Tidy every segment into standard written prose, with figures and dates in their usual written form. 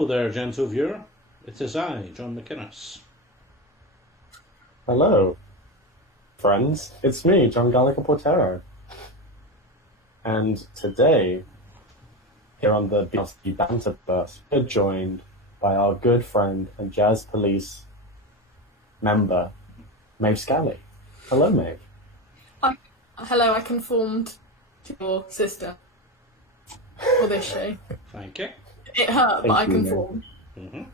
Hello there, gentle viewer. It is I, John McInnes. Hello, friends. It's me, John Gallagher Portero. And today, here on the BLC Banter Bus, we're joined by our good friend and Jazz Police member, Maeve Scally. Hello, Maeve. Hello, I conformed to your sister for this show. Thank you. It hurt, but I conformed. We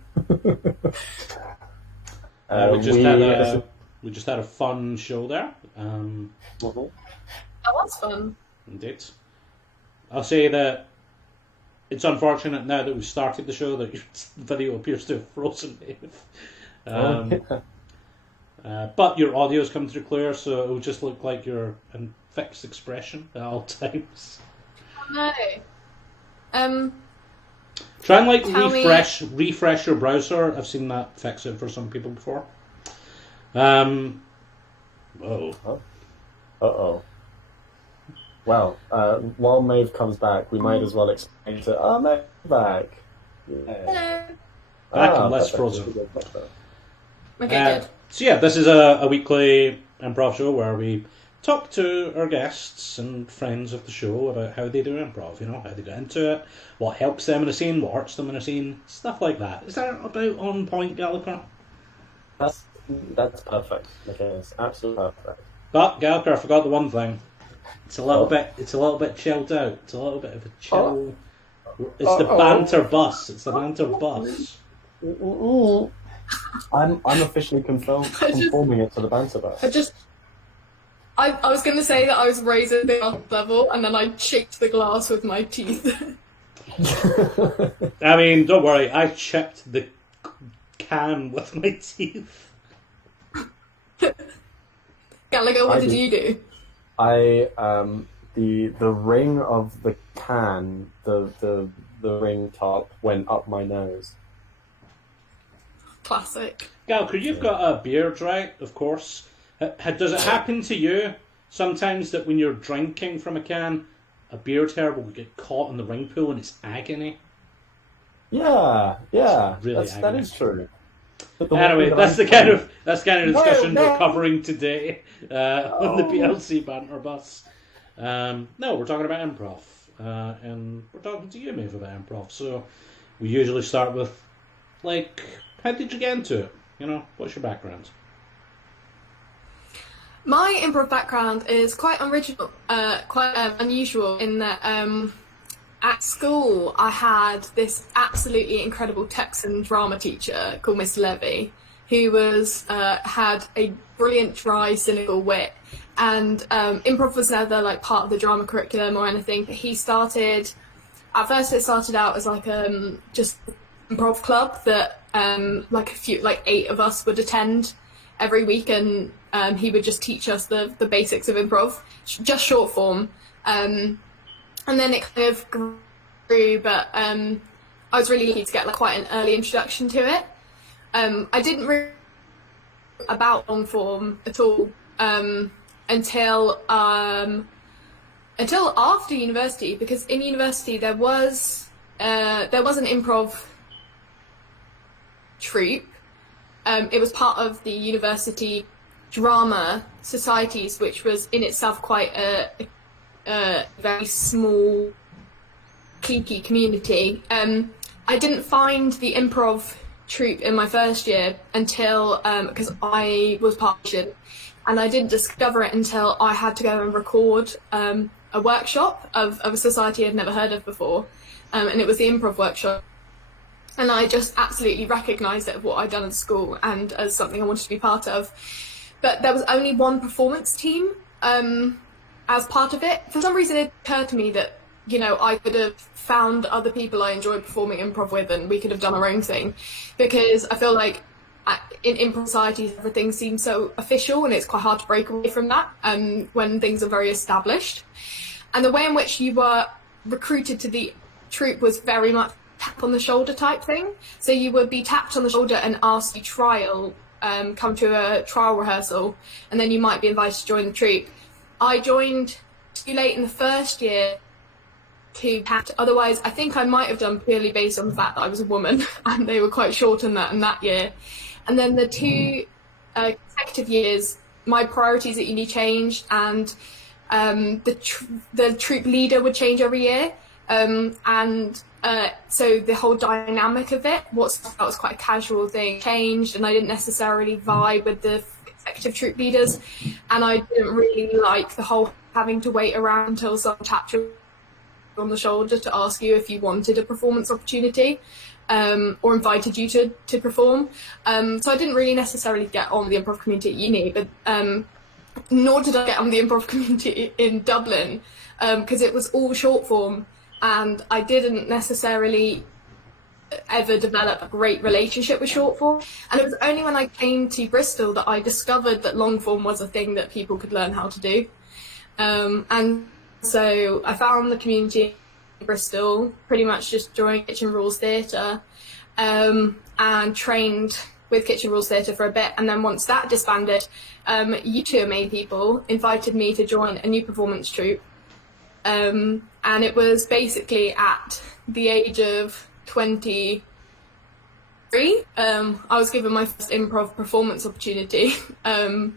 just had a fun show there. That was fun. Indeed. I'll say that it's unfortunate now that we've started the show that your video appears to have frozen. But your audio's come through clear, so it will just look like you're in fixed expression at all times. Oh, no. Try and refresh your browser. I've seen that fix it for some people before. Whoa. Uh-oh. Well, while Maeve comes back, we might as well explain to Maeve back. Yeah. Hello. Back and less frozen. Okay, good. So yeah, this is a weekly improv show where we talk to our guests and friends of the show about how they do improv, how they get into it, what helps them in a scene, what hurts them in a scene, stuff like that. Is that about on point, Gallagher? That's perfect. Okay, it's absolutely perfect. But Gallagher, I forgot the one thing. It's a little bit chilled out. It's a little bit of a chill. It's the banter bus. It's the banter bus. I'm officially conforming it to the banter bus. I was going to say that I was raising the glass level, and then I chipped the glass with my teeth. I mean, don't worry. I chipped the can with my teeth. Gallagher, what did you do? The ring of the can, the ring top went up my nose. Classic. Gallagher, you've got a beard, right? Of course. Does it happen to you sometimes that when you're drinking from a can, a beard hair will get caught in the ring pool and it's agony? Yeah, really that is true. Anyway, that's the kind of discussion we're covering today on the BLC Banter Bus. No, we're talking about improv, and we're talking to you, Maeve, about improv. So we usually start with, how did you get into it? What's your background? My improv background is quite original, quite unusual in that at school I had this absolutely incredible Texan drama teacher called Mr. Levy, who had a brilliant, dry, cynical wit, and improv was never part of the drama curriculum or anything. But it started out as just improv club that 8 of us would attend every week, and he would just teach us the basics of improv, just short form. And then it kind of grew, but I was really lucky to get quite an early introduction to it. I didn't really know about long form at all until after university, because in university there was an improv troupe. It was part of the university drama societies, which was in itself quite a very small, cliquey community. I didn't find the improv troupe in my first year until because I was partial, and I didn't discover it until I had to go and record a workshop of a society I'd never heard of before, and it was the improv workshop. And I just absolutely recognised it of what I'd done at school and as something I wanted to be part of. But there was only one performance team as part of it. For some reason it occurred to me that, I could have found other people I enjoyed performing improv with and we could have done our own thing. Because I feel like in improv societies everything seems so official and it's quite hard to break away from that when things are very established. And the way in which you were recruited to the troupe was very much tap on the shoulder type thing. So you would be tapped on the shoulder and asked to come to a trial rehearsal, and then you might be invited to join the troupe. I joined too late in the first year to cat. Otherwise, I think I might have done purely based on the fact that I was a woman, and they were quite short on that in that year. And then the 2 consecutive years, my priorities at uni changed, and the troop leader would change every year. So the whole dynamic of it, that was quite a casual thing, changed, and I didn't necessarily vibe with the executive troop leaders, and I didn't really like the whole having to wait around until someone tapped you on the shoulder to ask you if you wanted a performance opportunity, or invited you to perform. So I didn't really necessarily get on with the improv community at uni, but nor did I get on the improv community in Dublin, because it was all short form, and I didn't necessarily ever develop a great relationship with short form. And it was only when I came to Bristol that I discovered that long form was a thing that people could learn how to do. And so I found the community in Bristol, pretty much just joined Kitchen Rules Theatre, and trained with Kitchen Rules Theatre for a bit. And then once that disbanded, you two main people invited me to join a new performance troupe. And it was basically at the age of 23. I was given my first improv performance opportunity, and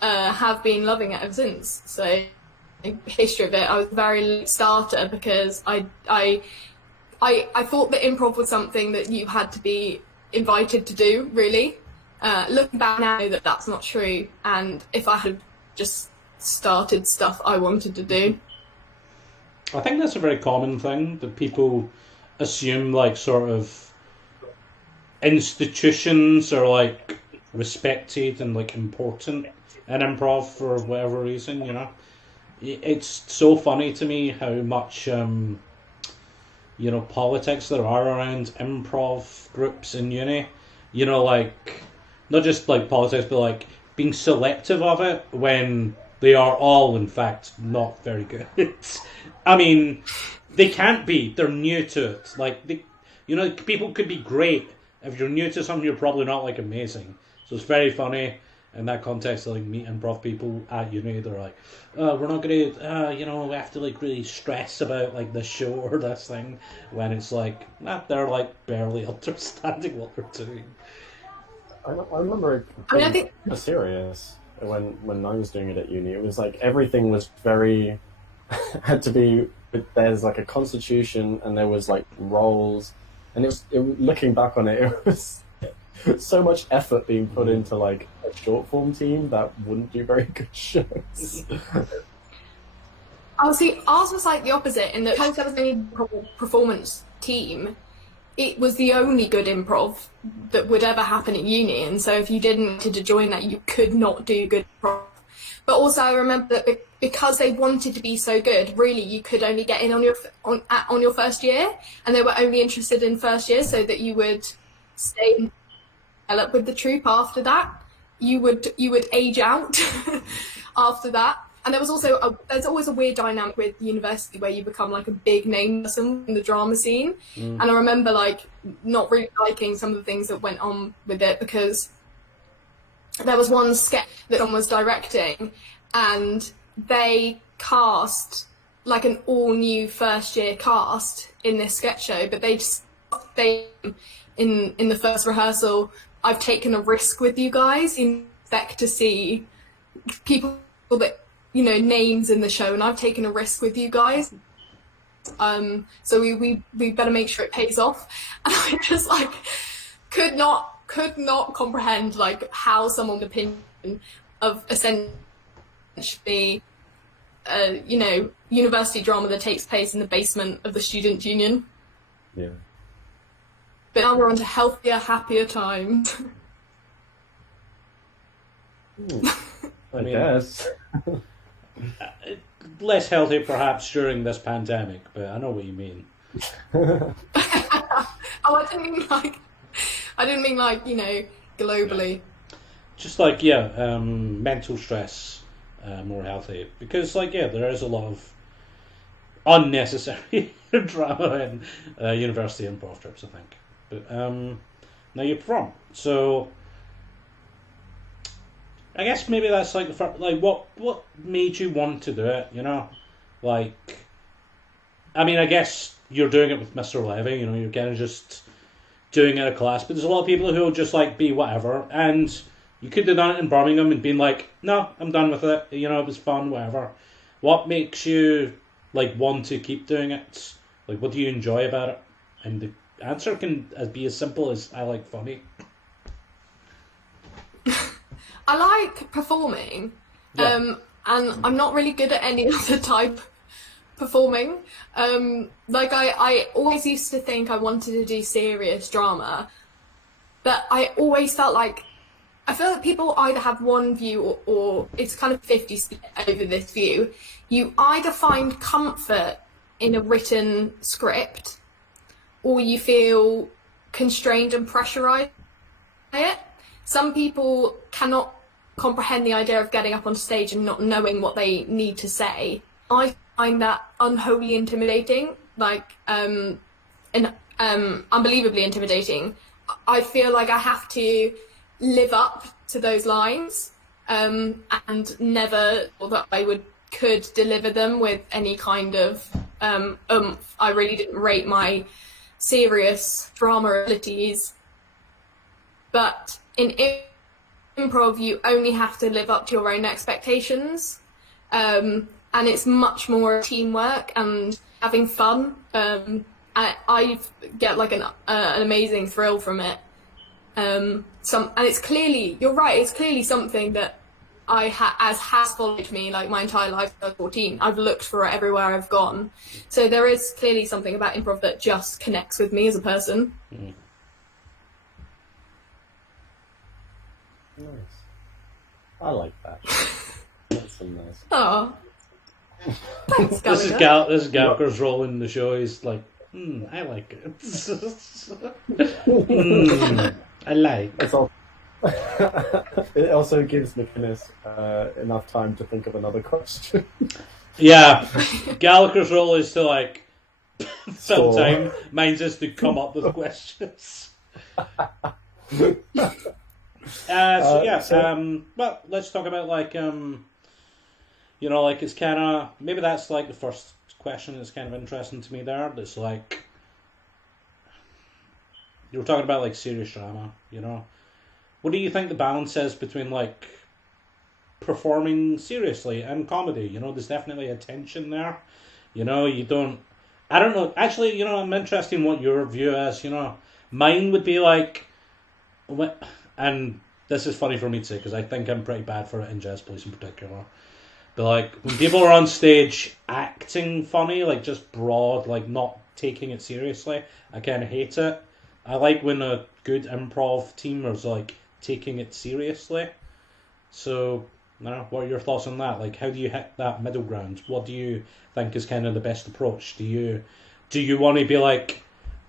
have been loving it ever since. So, history of it, I was a very late starter because I thought that improv was something that you had to be invited to do, really. Looking back now, I know that that's not true, and if I had just started stuff I wanted to do. I think that's a very common thing, that people assume like sort of institutions are like respected and like important in improv for whatever reason, you know. It's so funny to me how much politics there are around improv groups in uni. You know, like not just like politics, but like being selective of it when they are all in fact not very good. I mean, they can't be. They're new to it. Like, people could be great. If you're new to something, you're probably not, like, amazing. So it's very funny in that context to, like, meet improv people at uni. They're like, we're not going to, we have to, like, really stress about, like, this show or this thing. When it's like, they're, like, barely understanding what they're doing. I remember it being serious when I was doing it at uni. It was like everything was very... had to be, there's like a constitution and there was like roles, and looking back on it, it was so much effort being put into like a short form team that wouldn't do very good shows. Oh, see, ours was like the opposite in that because there was any performance team, it was the only good improv that would ever happen at uni, and so if you didn't want to join that, you could not do good improv. But also I remember that because they wanted to be so good, really you could only get in on your first year, and they were only interested in first year so that you would stay and develop with the troupe after that. You would age out after that. And there was also there's always a weird dynamic with university where you become like a big name person in the drama scene. And I remember like not really liking some of the things that went on with it, because there was one sketch that someone was directing, and they cast like an all new first year cast in this sketch show, but they in the first rehearsal, I've taken a risk with you guys, in expect to see people that, names in the show, and I've taken a risk with you guys. So we better make sure it pays off. And I just like could not comprehend like how someone's opinion of essentially university drama that takes place in the basement of the student union. Yeah. But now we're on to healthier, happier times. I guess. Less healthy perhaps during this pandemic, but I know what you mean. I didn't mean like globally. Yeah. Just like mental stress, more healthy, because there is a lot of unnecessary drama in university improv trips, I think. But now you perform, so I guess maybe that's like the first, like what made you want to do it? I mean, I guess you're doing it with Mr. Levy, you know, you're kind of just doing it at a class, but there's a lot of people who will just, like, be whatever, and you could have done it in Birmingham and been like, no, I'm done with it, you know, it was fun, whatever. What makes you, like, want to keep doing it? Like, what do you enjoy about it? And the answer can be as simple as, I like funny. I like performing, and I'm not really good at any other type performing. Like I always used to think I wanted to do serious drama, but I always felt like, I feel like people either have one view or it's kind of 50 split over this view. You either find comfort in a written script, or you feel constrained and pressurized by it. Some people cannot comprehend the idea of getting up on stage and not knowing what they need to say. I find that unholy intimidating, like, unbelievably intimidating. I feel like I have to live up to those lines, and never thought that I could deliver them with any kind of oomph. I really didn't rate my serious drama abilities, but in improv you only have to live up to your own expectations, and it's much more teamwork and having fun. I get like an amazing thrill from it. And it's clearly, you're right, it's clearly something that has followed me like my entire life. At 14, I've looked for it everywhere I've gone. So there is clearly something about improv that just connects with me as a person. Mm. Nice. I like that. That's so nice. Oh, thanks, Gallagher. This is Gallagher's role in the show. He's like, I like it. I like it. It also gives McInnes enough time to think of another question. Yeah, Gallagher's role is to like fill time. Mine's is to come up with questions. Well, let's talk about like like it's kind of, maybe that's like the first question that's kind of interesting to me there. That's like, you were talking about like serious drama, you know. What do you think the balance is between like performing seriously and comedy? You know, there's definitely a tension there. You know, I don't know. Actually, you know, I'm interested in what your view is. You know, mine would be like, and this is funny for me to say because I think I'm pretty bad for it in jazz police in particular. But like when people are on stage acting funny, like just broad, like not taking it seriously, I kind of hate it. I like when a good improv team is like taking it seriously. So, I don't know, what are your thoughts on that? Like, how do you hit that middle ground? What do you think is kind of the best approach? Do you want to be like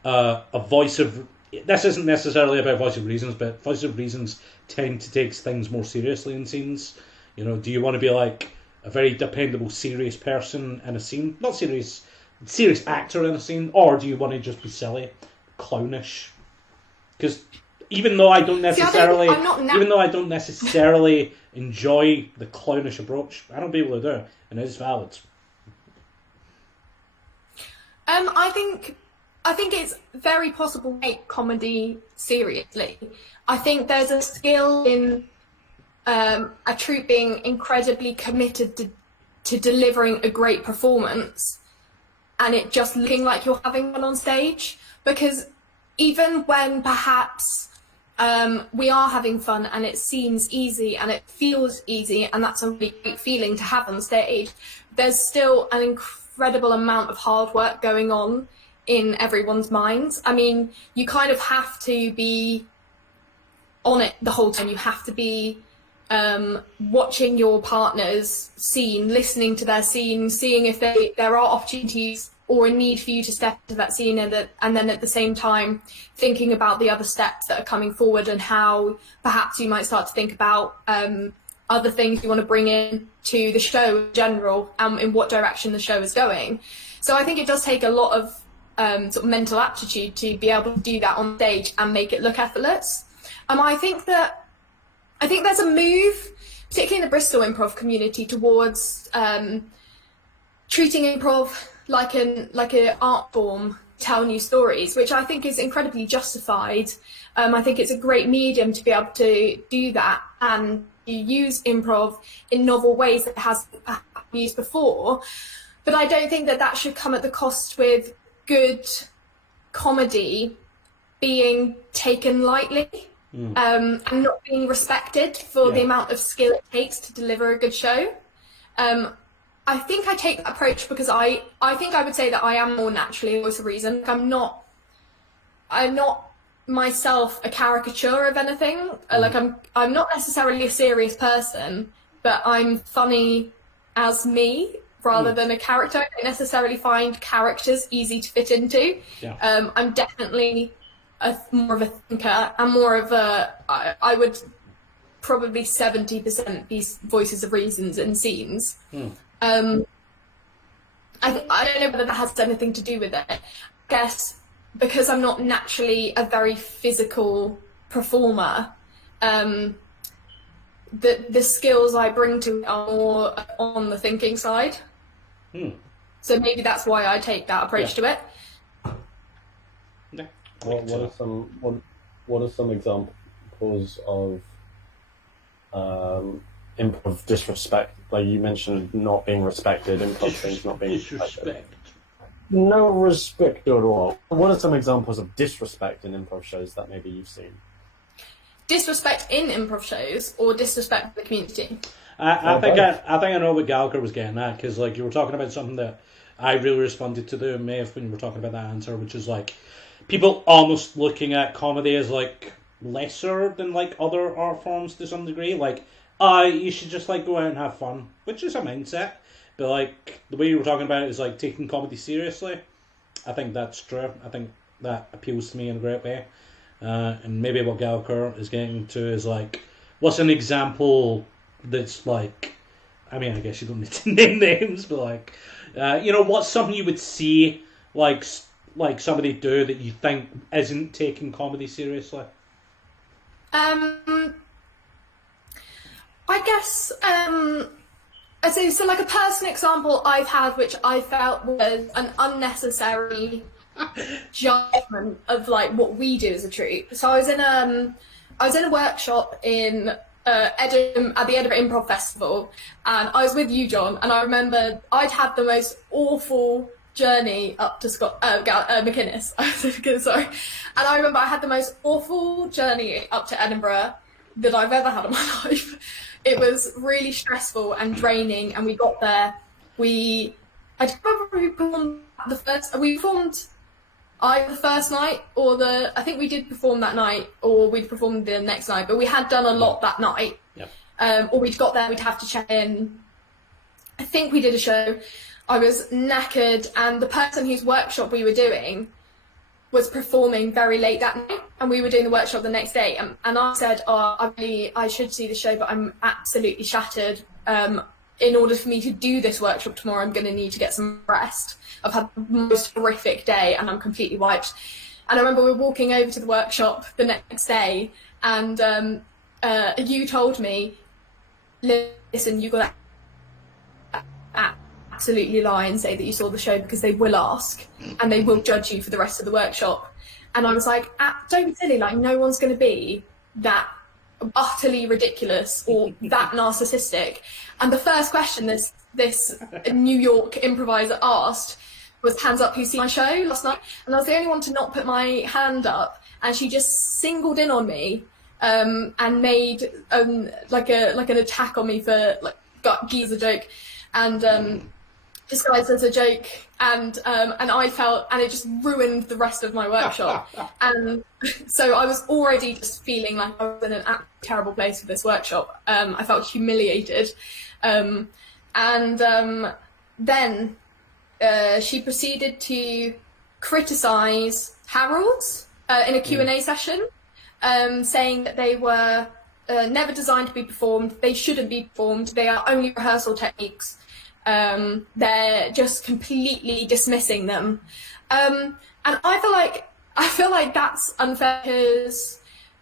a voice of... This isn't necessarily about voice of reasons, but voice of reasons tend to take things more seriously in scenes. You know, do you want to be like a very dependable, serious person in a scene? Not serious actor in a scene, or do you want to just be silly, clownish? Because even though I don't necessarily, enjoy the clownish approach, I don't be able to do it, and it is valid. I think it's very possible to make comedy seriously. I think there's a skill in a troupe being incredibly committed to delivering a great performance, and it just looking like you're having one on stage. Because even when perhaps we are having fun and it seems easy and it feels easy, and that's a really great feeling to have on stage, there's still an incredible amount of hard work going on in everyone's minds. I mean, you kind of have to be on it the whole time. You have to be watching your partner's scene, listening to their scene, seeing if there are opportunities or a need for you to step into that scene, and then at the same time thinking about the other steps that are coming forward and how perhaps you might start to think about other things you want to bring in to the show in general, and in what direction the show is going. So I think it does take a lot of sort of mental aptitude to be able to do that on stage and make it look effortless. I think there's a move, particularly in the Bristol improv community, towards treating improv like an art form, tell new stories, which I think is incredibly justified. I think it's a great medium to be able to do that, and you use improv in novel ways that has been used before. But I don't think that should come at the cost with good comedy being taken lightly, and not being respected for the amount of skill it takes to deliver a good show. I think I take that approach because I think I would say that I am more naturally a voice of reason. I'm not myself a caricature of anything. Like I'm not necessarily a serious person, but I'm funny as me rather than a character. I don't necessarily find characters easy to fit into. I'm definitely more of a thinker and more of I would probably 70% be voices of reasons in scenes. I don't know whether that has anything to do with it. I guess because I'm not naturally a very physical performer, the skills I bring to it are more on the thinking side. So maybe that's why I take that approach to it. What are some examples of improv disrespect? Like you mentioned, not being respected, improv things not being respected. No respect at all. What are some examples of disrespect in improv shows that maybe you've seen? Disrespect in improv shows or disrespect the community? I think I know what Gallagher was getting at, because like you were talking about something that I really responded to the Maeve when you were talking about that answer, which is like people almost looking at comedy as like lesser than like other art forms to some degree. Like, you should just like go out and have fun, which is a mindset. But like the way you were talking about it is like taking comedy seriously. I think that's true. I think that appeals to me in a great way. And maybe what Gallagher is getting to is like, what's an example that's like, I mean, I guess you don't need to name names, but like, what's something you would see like somebody do that you think isn't taking comedy seriously? I guess so like a personal example I've had, which I felt was an unnecessary judgment of like what we do as a troupe. So I was in a workshop in at the Edinburgh Improv Festival, and I was with you, John, and I remember I'd had the most awful journey up to McInnes. Sorry. And I remember I had the most awful journey up to Edinburgh that I've ever had in my life. It was really stressful and draining, and we got there. I don't remember who performed we performed either the first night or I think we did perform that night, or we'd performed the next night, but we had done a lot that night. Or we'd got there, we'd have to check in. I think we did a show. I was knackered, and the person whose workshop we were doing was performing very late that night, and we were doing the workshop the next day. And I said, I should see the show, but I'm absolutely shattered. In order for me to do this workshop tomorrow, I'm going to need to get some rest. I've had the most horrific day, and I'm completely wiped. And I remember we were walking over to the workshop the next day, and you told me, listen, you got to absolutely lie and say that you saw the show, because they will ask and they will judge you for the rest of the workshop. And I was like, don't be silly, like no one's going to be that utterly ridiculous or that narcissistic. And the first question this New York improviser asked was, hands up who's seen my show last night? And I was the only one to not put my hand up, and she just singled in on me and made like an attack on me for like geezer joke, and disguised as a joke, and I felt, and it just ruined the rest of my workshop. And so I was already just feeling like I was in an terrible place with this workshop. I felt humiliated, and then she proceeded to criticise Harold's in a Q&A session, saying that they were never designed to be performed, they shouldn't be performed, they are only rehearsal techniques. They're just completely dismissing them, and I feel like that's unfair, because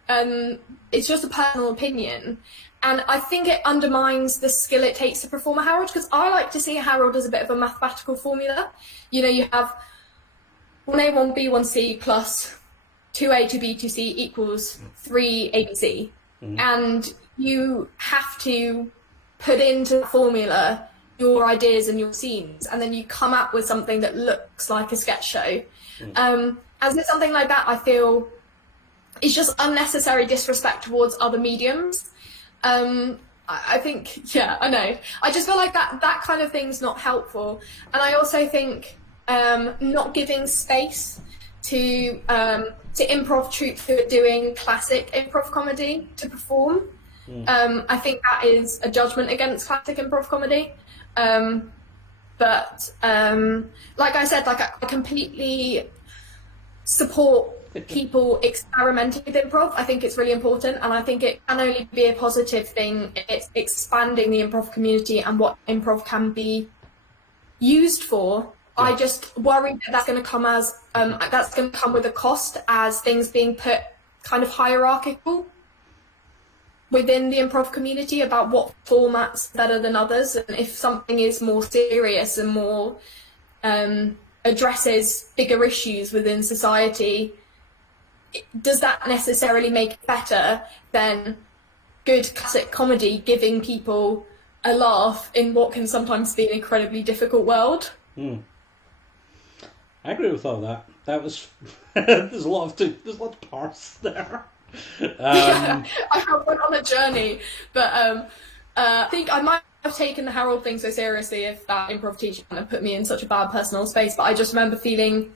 it's just a personal opinion, And I think it undermines the skill it takes to perform a Harold, because I like to see a Harold as a bit of a mathematical formula. You know, you have 1A, 1B, 1C plus 2A, 2B, 2C equals 3ABC. And you have to put into the formula your ideas and your scenes, and then you come up with something that looks like a sketch show. And with something like that, I feel it's just unnecessary disrespect towards other mediums. I think, yeah, I know. I just feel like that kind of thing's not helpful. And I also think not giving space to improv troupes who are doing classic improv comedy to perform. I think that is a judgment against classic improv comedy. But like I said, like I completely support people experimenting with improv. I think it's really important, and I think it can only be a positive thing. It's expanding the improv community and what improv can be used for. I just worry that that's going to come as that's going to come with a cost, as things being put kind of hierarchical within the improv community about what format's better than others, and if something is more serious and more addresses bigger issues within society, does that necessarily make it better than good classic comedy giving people a laugh in what can sometimes be an incredibly difficult world? I agree with all that. That was there's a lot of parts there. Yeah, I went on a journey, but I think I might have taken the Harold thing so seriously if that improv teacher kind of put me in such a bad personal space. But I just remember feeling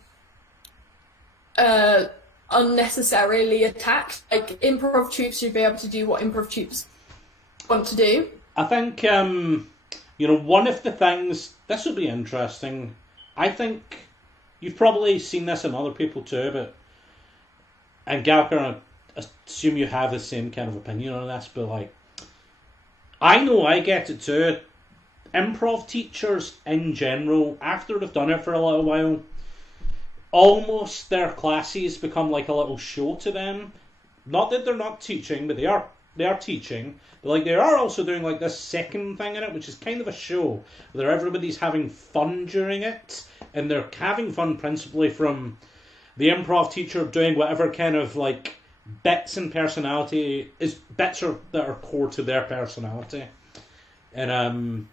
unnecessarily attacked. Like, improv troupes should be able to do what improv troupes want to do. I think one of the things, this will be interesting. I think you've probably seen this in other people too, and Gallagher, I assume you have the same kind of opinion on this, but like, I know I get it too. Improv teachers in general, after they've done it for a little while, almost their classes become like a little show to them. Not that they're not teaching, but they are teaching. But like, they are also doing like this second thing in it, which is kind of a show where everybody's having fun during it, and they're having fun principally from the improv teacher doing whatever kind of like bits and personality is bits that are core to their personality. And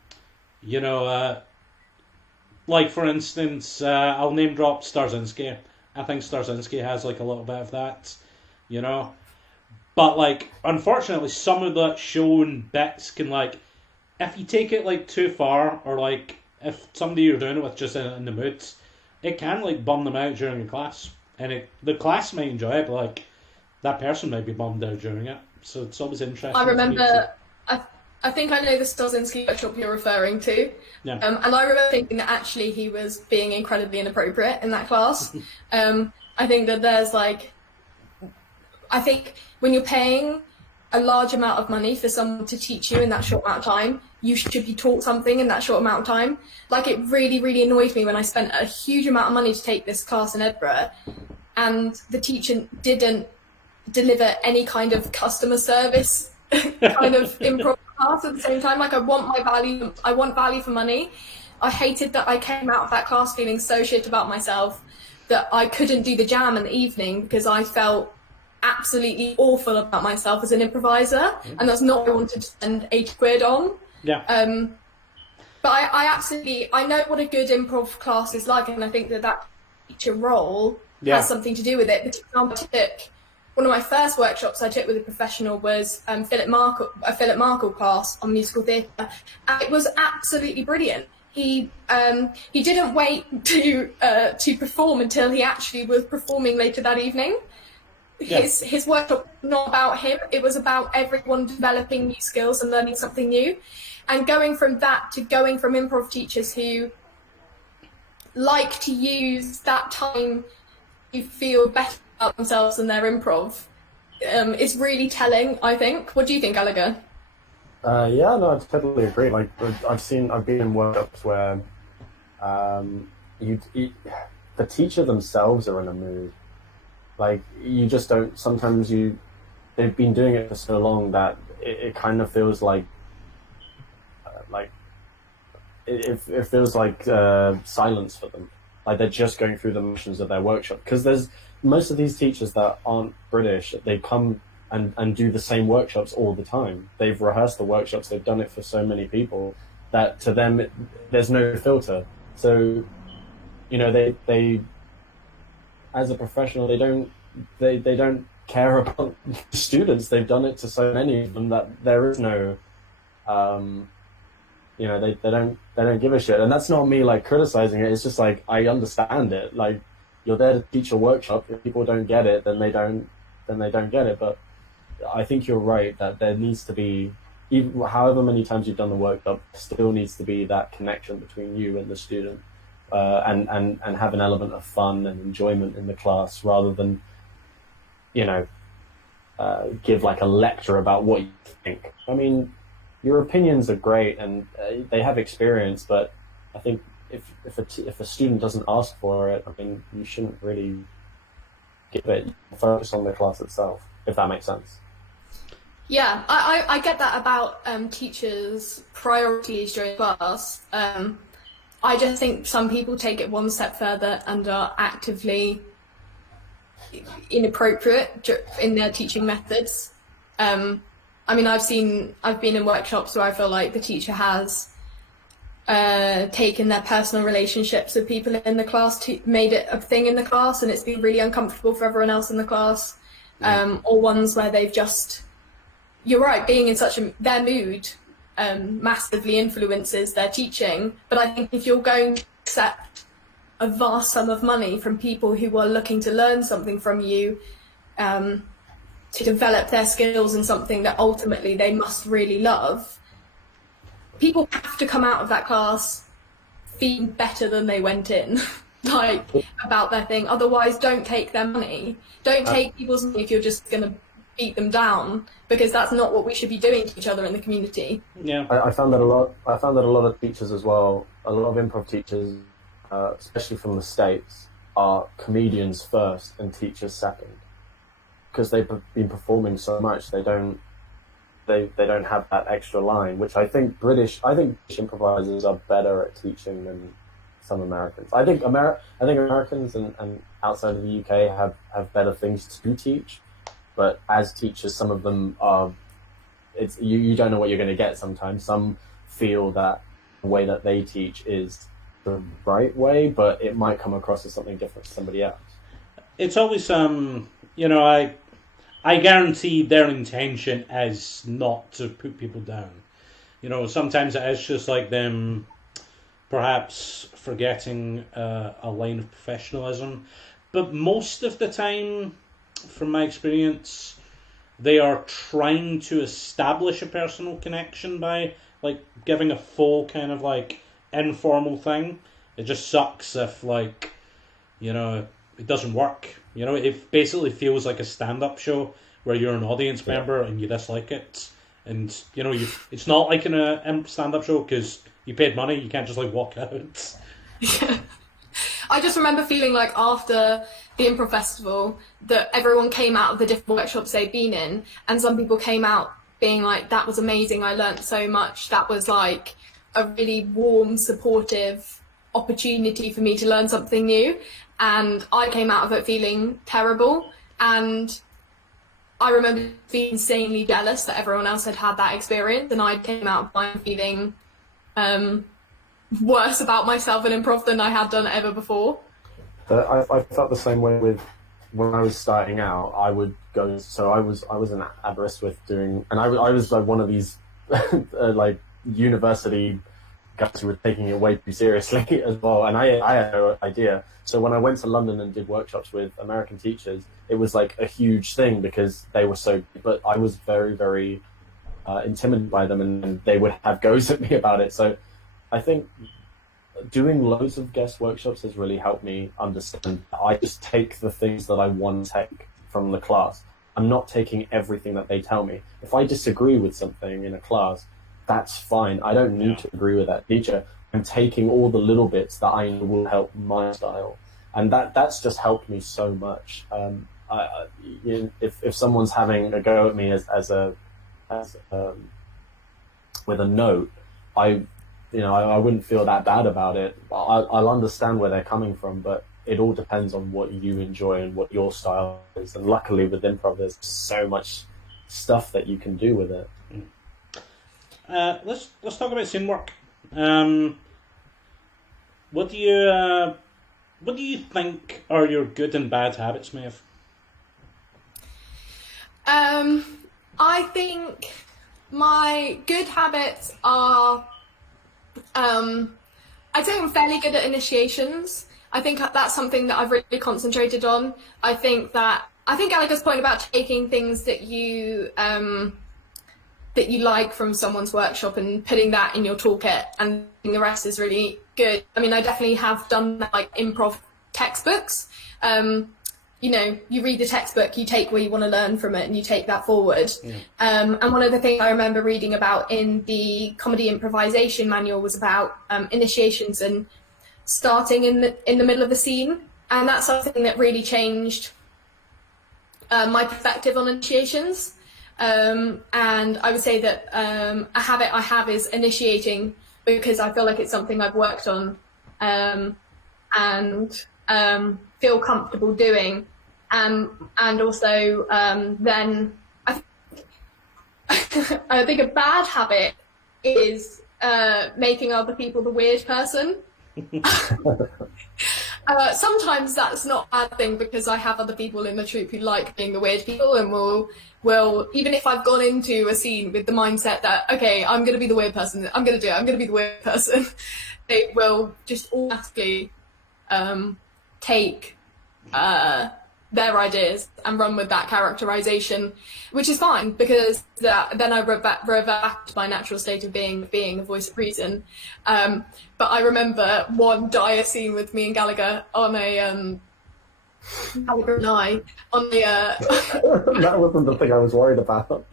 like for instance, I'll name drop Starzinski. I think Starzinski has like a little bit of that, but like, unfortunately, some of the shown bits can, like, if you take it like too far, or like if somebody you're doing it with just in the mood, it can like bum them out during a class, and the class might enjoy it, but like that person might be bummed out during it. So it's always interesting. I remember, I think I know the Starzinski workshop you're referring to. Yeah. And I remember thinking that actually he was being incredibly inappropriate in that class. I think that there's like, I think when you're paying a large amount of money for someone to teach you in that short amount of time, you should be taught something in that short amount of time. Like, it really, really annoyed me when I spent a huge amount of money to take this class in Edinburgh, and the teacher didn't deliver any kind of customer service kind of improv class at the same time. Like, I want value for money. I hated that I came out of that class feeling so shit about myself that I couldn't do the jam in the evening because I felt absolutely awful about myself as an improviser, and that's not what I wanted to spend £80 on. Yeah. But I know what a good improv class is like, and I think that teacher role has something to do with it. For example, one of my first workshops I took with a professional was a Philip Markle class on musical theatre, and it was absolutely brilliant. He didn't wait to perform until he actually was performing later that evening. His workshop was not about him, it was about everyone developing new skills and learning something new. And going from that to going from improv teachers who like to use that time to feel better about themselves and their improv is really telling, I think. What do you think, Gallagher? Yeah, no, I totally agree. Like, I've been in workshops where the teacher themselves are in a mood. Like, you just don't, sometimes they've been doing it for so long that it kind of feels like it feels like silence for them. Like they're just going through the motions of their workshop. Because there's most of these teachers that aren't British, they come and do the same workshops all the time. They've rehearsed the workshops, they've done it for so many people that to them there's no filter. So, you know, they as a professional, they don't care about students. They've done it to so many of them that there is no, you know, they don't give a shit. And that's not me like criticizing it. It's just like, I understand it. Like, you're there to teach a workshop. If people don't get it, then they don't get it. But I think you're right that there needs to be, even however many times you've done the workshop, still needs to be that connection between you and the student, and have an element of fun and enjoyment in the class rather than, you know, give like a lecture about what you think. I mean, your opinions are great and they have experience, but I think if a student doesn't ask for it, I mean, you shouldn't really give it. Focus on the class itself, if that makes sense. Yeah, I get that about teachers' priorities during class. I just think some people take it one step further and are actively inappropriate in their teaching methods. I mean, I've been in workshops where I feel like the teacher has taken their personal relationships with people in the class, made it a thing in the class, and it's been really uncomfortable for everyone else in the class. Or ones where they've just, you're right, being in their mood massively influences their teaching. But I think if you're going to accept a vast sum of money from people who are looking to learn something from you, to develop their skills in something that ultimately they must really love, people have to come out of that class feeling better than they went in, like, about their thing. Otherwise, don't take their money. Don't take people's money if you're just going to beat them down, because that's not what we should be doing to each other in the community. Yeah, I found that a lot. I found that a lot of teachers as well, a lot of improv teachers, especially from the States, are comedians first and teachers second, because they've been performing so much. They don't have that extra line, which I think British improvisers are better at teaching than some Americans. I think Americans and outside of the UK have better things to teach, but as teachers, some of them are. You don't know what you're going to get sometimes. Some feel that the way that they teach is the right way, but it might come across as something different to somebody else. It's always you know, I guarantee their intention is not to put people down. You know, sometimes it is just like them perhaps forgetting a line of professionalism. But most of the time, from my experience, they are trying to establish a personal connection by like giving a full kind of like informal thing. It just sucks if, like, you know, it doesn't work. You know, it basically feels like a stand-up show where you're an audience member and you dislike it. And, you know, it's not like in a stand-up show because you paid money, you can't just, like, walk out. Yeah. I just remember feeling like after the Improv Festival that everyone came out of the different workshops they'd been in, and some people came out being like, that was amazing, I learnt so much, that was like a really warm, supportive opportunity for me to learn something new. And I came out of it feeling terrible, and I remember being insanely jealous that everyone else had had that experience, and I came out of mine feeling worse about myself in improv than I had done ever before. I felt the same way with when I was starting out. I would go. So I was in Aberystwyth doing, and I was like one of these like university guys who were taking it way too seriously as well. And I had no idea. So when I went to London and did workshops with American teachers, it was like a huge thing because they were so. But I was very, very intimidated by them, and they would have goes at me about it. So I think doing loads of guest workshops has really helped me understand. I just take the things that I want to take from the class. I'm not taking everything that they tell me. If I disagree with something in a class, that's fine. I don't need to agree with that teacher. I'm taking all the little bits that I know will help my style. And that's just helped me so much. If someone's having a go at me as as with a note, I wouldn't feel that bad about it. I'll understand where they're coming from, but it all depends on what you enjoy and what your style is. And luckily with improv, there's so much stuff that you can do with it. Let's talk about scene work. What do you think are your good and bad habits, Maeve? I think my good habits are, I'd say I'm fairly good at initiations. I think that's something that I've really concentrated on. I think Gallagher's point about taking things that you like from someone's workshop and putting that in your toolkit and the rest is really good. I mean, I definitely have done that, like improv textbooks. You read the textbook, you take what you want to learn from it and you take that forward. Yeah. And one of the things I remember reading about in the comedy improvisation manual was about initiations and starting in the middle of a scene. And that's something that really changed my perspective on initiations. And I would say that a habit I have is initiating, because I feel like it's something I've worked on and feel comfortable doing. And also then I think a bad habit is making other people the weird person. Sometimes that's not a bad thing, because I have other people in the troupe who like being the weird people and will even if I've gone into a scene with the mindset that, okay, I'm going to be the weird person, I'm going to be the weird person, they will just automatically take their ideas and run with that characterization, which is fine, because then I revert back to my natural state of being a voice of reason. But I remember one dire scene with me and Gallagher on a Gallagher and I on the that wasn't the thing I was worried about.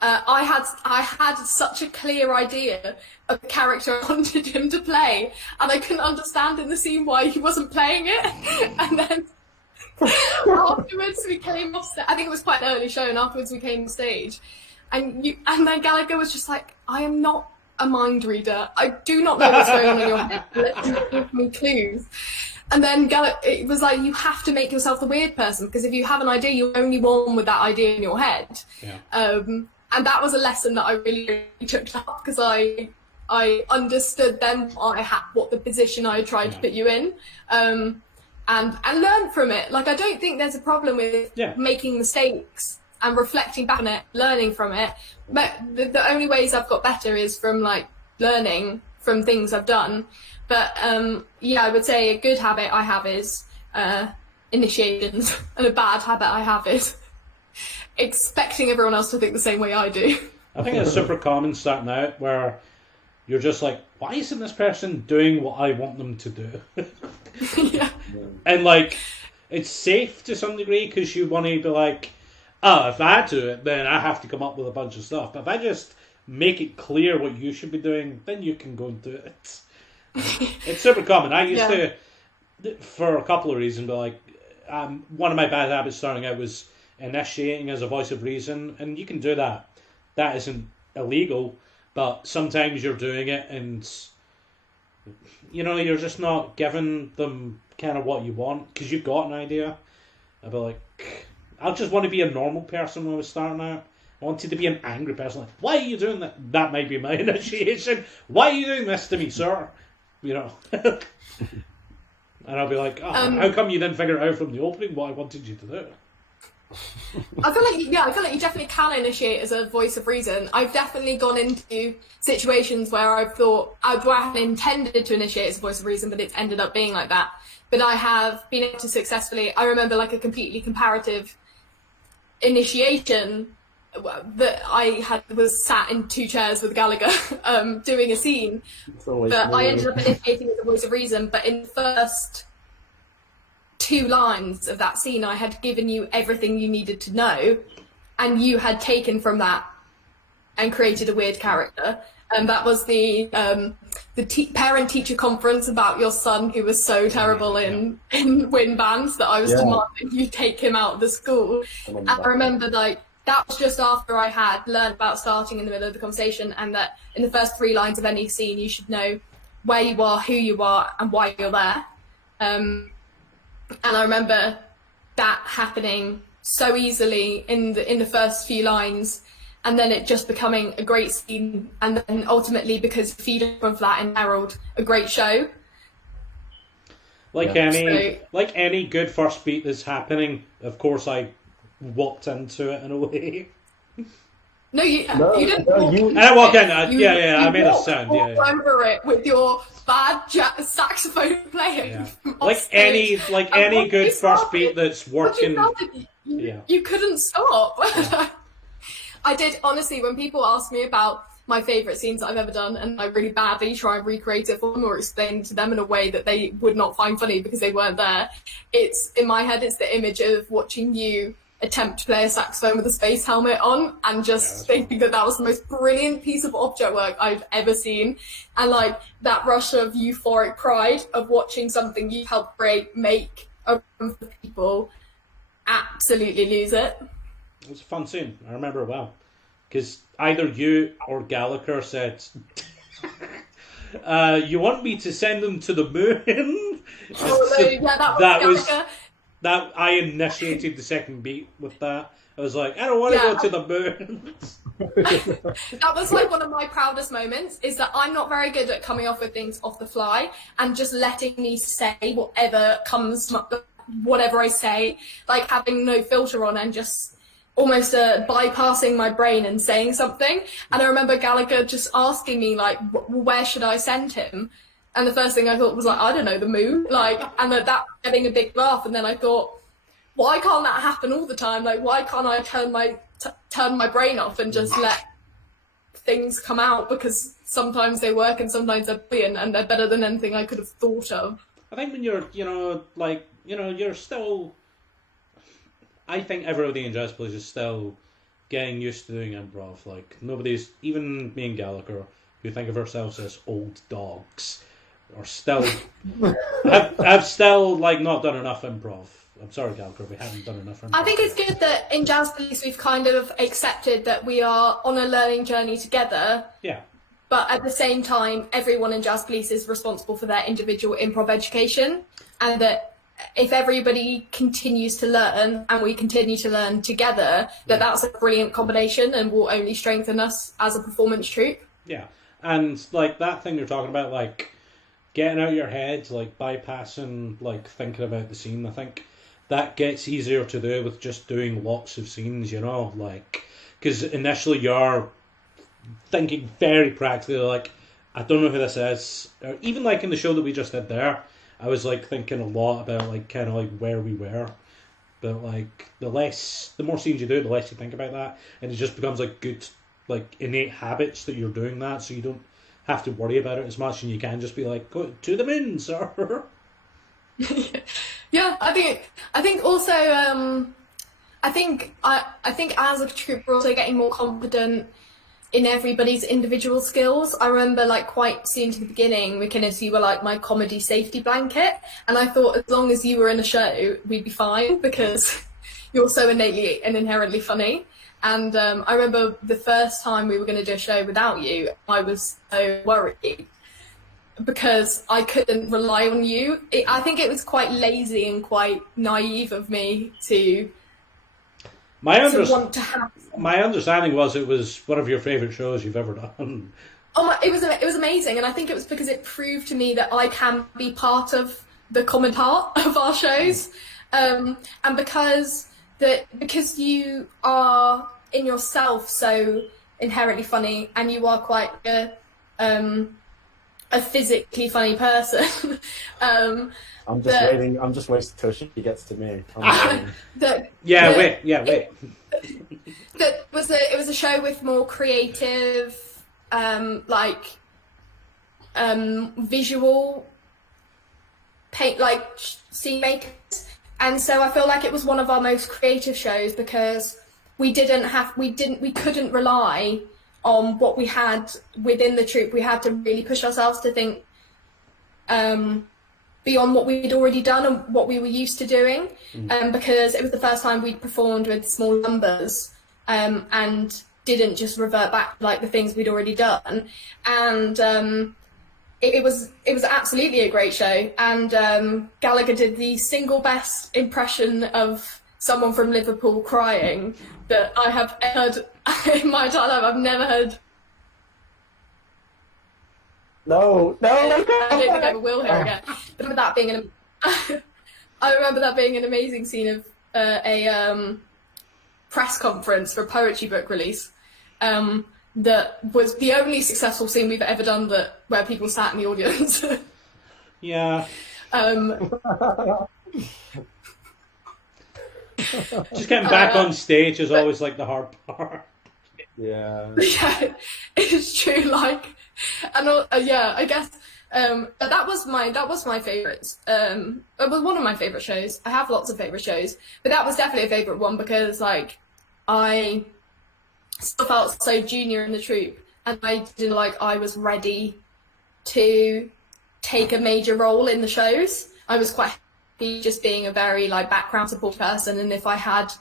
I had such a clear idea of the character I wanted him to play, and I couldn't understand in the scene why he wasn't playing it. And then afterwards we came off stage. I think it was quite an early show, and afterwards we came off stage, and then Gallagher was just like, I am not a mind reader. I do not know what's going on in your head. Let's give me clues. And then it was like, you have to make yourself the weird person, because if you have an idea, you're only one with that idea in your head. Yeah. And that was a lesson that I really took up, because I understood then what the position I tried to put you in, and learned from it. Like, I don't think there's a problem with making mistakes and reflecting back on it, learning from it. But the only ways I've got better is from like learning from things I've done. But I would say a good habit I have is initiations, and a bad habit I have is expecting everyone else to think the same way I do. I think it's super common starting out, where you're just like, why isn't this person doing what I want them to do? Yeah. And like, it's safe to some degree, because you want to be like, oh, if I do it, then I have to come up with a bunch of stuff. But if I just make it clear what you should be doing, then you can go and do it. It's super common. I used to, for a couple of reasons, but like, one of my bad habits starting out was initiating as a voice of reason, and you can do that. That isn't illegal, but sometimes you're doing it and you're just not giving them kind of what you want, because you've got an idea. I'd be like, I just want to be a normal person when I was starting out. I wanted to be an angry person. Like, why are you doing that? That might be my initiation. Why are you doing this to me, sir? And I'll be like, how come you didn't figure it out from the opening what I wanted you to do? I feel like you definitely can initiate as a voice of reason. I've definitely gone into situations where I've thought I hadn't intended to initiate as a voice of reason, but it's ended up being like that. But I have been able to successfully. I remember like a completely comparative initiation that I was sat in two chairs with Gallagher doing a scene, but I ended up initiating as a voice of reason. But in the first 2 lines of that scene, I had given you everything you needed to know, and you had taken from that and created a weird character. And that was the the parent-teacher conference about your son who was so terrible in wind bands that I was demanding you take him out of the school. And I remember like that was just after I had learned about starting in the middle of the conversation, and that in the first 3 lines of any scene you should know where you are, who you are, and why you're there. And I remember that happening so easily in the first few lines, and then it just becoming a great scene, and then ultimately, because feeding off of that in Harold, a great show. Like any good first beat that's happening, of course I walked into it in a way. No, you didn't. I walked in. I made a sound. Over it with your bad saxophone playing. Yeah. Like any good first beat that's working. You couldn't stop. Yeah. I did, honestly, when people ask me about my favourite scenes that I've ever done, and I really badly try and recreate it for them or explain to them in a way that they would not find funny because they weren't there, it's, in my head, it's the image of watching you attempt to play a saxophone with a space helmet on, and just thinking that was the most brilliant piece of object work I've ever seen. And like that rush of euphoric pride of watching something you helped create make a room for people absolutely lose it. It was a fun scene. I remember it well. Because either you or Gallagher said, you want me to send them to the moon? That was Gallagher. That I initiated the second beat with that. I was like, I don't want to go to the moon. That was like one of my proudest moments, is that I'm not very good at coming off with things off the fly and just letting me say whatever comes, whatever I say, like having no filter on and just almost bypassing my brain and saying something. And I remember Gallagher just asking me like, where should I send him? And the first thing I thought was like, I don't know, the moon. Like, and that getting a big laugh. And then I thought, why can't that happen all the time? Like, why can't I turn my brain off and just let things come out? Because sometimes they work and sometimes they're brilliant and they're better than anything I could have thought of. I think when you're, you're still... I think everybody in Jazz Place is still getting used to doing improv. Like, nobody's, even me and Gallagher, who think of ourselves as old dogs, are still, have still, like, not done enough improv. I'm sorry, Gallagher, we haven't done enough improv. I think it's good that in Jazz Police we've kind of accepted that we are on a learning journey together. Yeah. But at the same time, everyone in Jazz Police is responsible for their individual improv education, and that if everybody continues to learn and we continue to learn together, that's a brilliant combination and will only strengthen us as a performance troupe. Yeah. And like that thing you're talking about, like getting out of your head, like bypassing, like thinking about the scene, I think that gets easier to do with just doing lots of scenes, you know, like, because initially you're thinking very practically, like, I don't know who this is, or even like in the show that we just did there, I was like thinking a lot about like kind of like where we were, but like the more scenes you do, the less you think about that, and it just becomes like good, like innate habits that you're doing that, so you don't have to worry about it as much, and you can just be like, go to the moon, sir. Yeah, I think also I think as a troupe we're also getting more confident in everybody's individual skills. I remember like quite soon to the beginning, McInnes, you were like my comedy safety blanket, and I thought as long as you were in a show, we'd be fine because you're so innately and inherently funny. And I remember the first time we were going to do a show without you, I was so worried because I couldn't rely on you. I think it was quite lazy and quite naive of me to want to have. My understanding was it was one of your favourite shows you've ever done. It was amazing, and I think it was because it proved to me that I can be part of the common heart of our shows, and because you are in yourself so inherently funny, and you are quite a physically funny person. I'm just waiting till she gets to me. Wait. It was a show with more creative, visual paint, like scene makers, and so I feel like it was one of our most creative shows because we couldn't rely on what we had within the troupe. We had to really push ourselves to think beyond what we'd already done and what we were used to doing, because it was the first time we'd performed with small numbers and didn't just revert back to like the things we'd already done. And it was absolutely a great show. And Gallagher did the single best impression of someone from Liverpool crying that I have heard in my entire life. I've never heard. No. I don't think I ever will hear again. But I remember that being an amazing scene of a press conference for a poetry book release. That was the only successful scene we've ever done where people sat in the audience. Yeah. Just getting back on stage is always like the hard part. Yeah. Yeah, it's true. Like, and yeah, I guess that was my favourite. It was one of my favourite shows. I have lots of favourite shows, but that was definitely a favourite one because like I still felt so junior in the troupe, and I did I was ready to take a major role in the shows. I was quite happy just being a very background support person, and if I had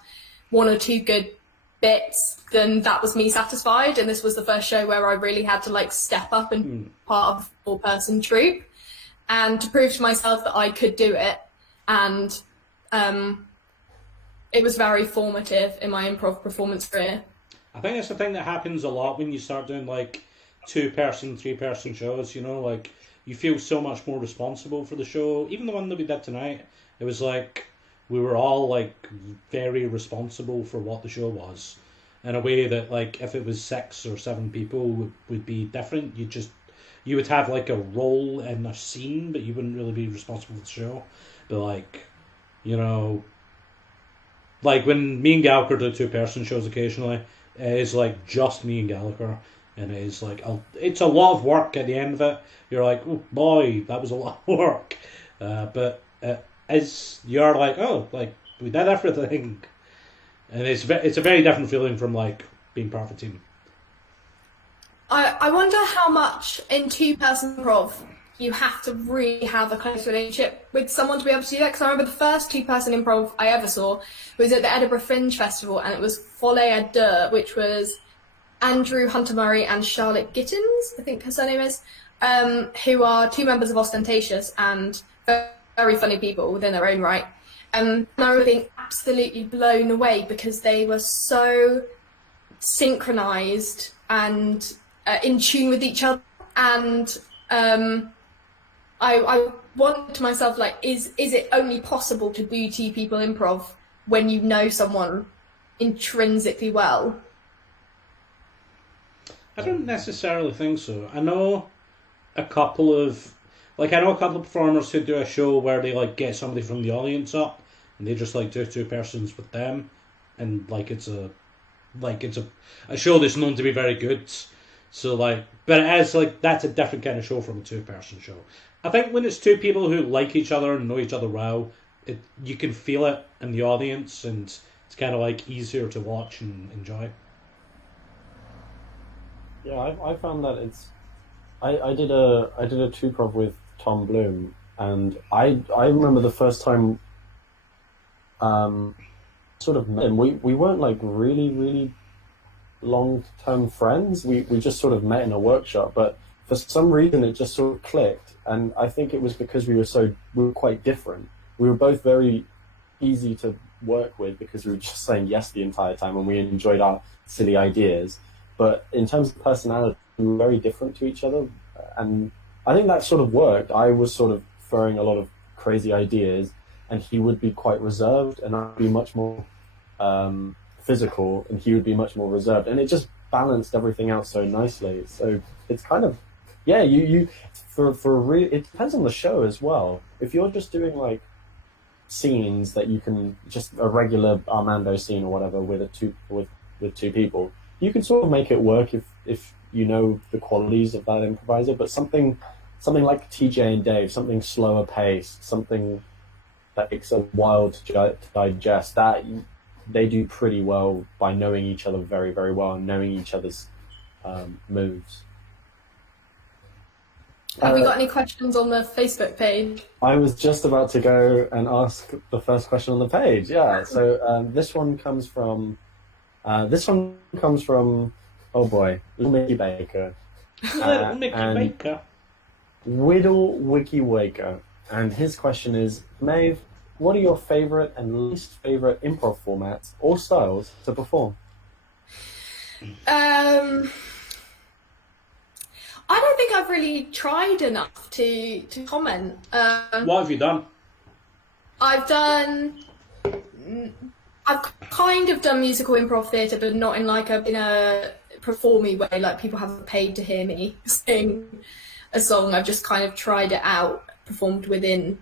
one or two good bits, then that was me satisfied. And this was the first show where I really had to step up and be part of a 4-person troupe, and to prove to myself that I could do it. And it was very formative in my improv performance career. I think it's the thing that happens a lot when you start doing 2-person, 3-person shows, you feel so much more responsible for the show. Even the one that we did tonight, it was we were all very responsible for what the show was, in a way that if it was 6 or 7 people would be different. You would have a role in a scene, but you wouldn't really be responsible for the show. But when me and Gallagher do 2-person shows occasionally, it is just me and Gallagher, and it is it's a lot of work at the end of it. You're oh boy, that was a lot of work, but you're we did everything, and it's a very different feeling from being part of a team. I wonder how much in 2-person improv you have to really have a close relationship with someone to be able to do that. Because I remember the first 2-person improv I ever saw was at the Edinburgh Fringe Festival, and it was Folie à Deux, which was Andrew Hunter-Murray and Charlotte Gittins, I think her surname is, who are 2 members of Ostentatious and very, very funny people within their own right. And I remember being absolutely blown away because they were so synchronised and in tune with each other. And I wondered to myself, is it only possible to do 2 people improv when you know someone intrinsically well? I don't necessarily think so. I know a couple of performers who do a show where they get somebody from the audience up and they just do 2-persons with them, and it's a show that's known to be very good. So but it is that's a different kind of show from a 2-person show. I think when it's 2 people who like each other and know each other well, you can feel it in the audience, and it's kind of easier to watch and enjoy. Yeah, I found that I did a 2-prov with Tom Bloom, and I remember the first time sort of met him. We weren't really long-term friends. We just sort of met in a workshop, but for some reason it just sort of clicked, and I think it was because we were quite different. We were both very easy to work with because we were just saying yes the entire time, and we enjoyed our silly ideas. But in terms of personality, we were very different to each other, and I think that sort of worked. I was sort of throwing a lot of crazy ideas, and he would be quite reserved, and I'd be much more physical, and he would be much more reserved, and it just balanced everything out so nicely. So it's kind of, yeah, it depends on the show as well. If you're just doing scenes that you can, just a regular Armando scene or whatever with 2 people, you can sort of make it work if you know the qualities of that improviser. But something like TJ and Dave, something slower paced, something that takes a while to digest, that they do pretty well by knowing each other very, very well and knowing each other's moves. Have we got any questions on the Facebook page? I was just about to go and ask the first question on the page. Yeah. So this one comes from. Oh boy, Little Mickey Baker. Little Mickey Baker. Whittle Wiki Waker, and his question is, Maeve, what are your favourite and least favourite improv formats or styles to perform? I don't think I've really tried enough to comment. What have you done? I've kind of done musical improv theatre, but not in like in a performy way. Like people haven't paid to hear me sing a song. I've just kind of tried it out, performed within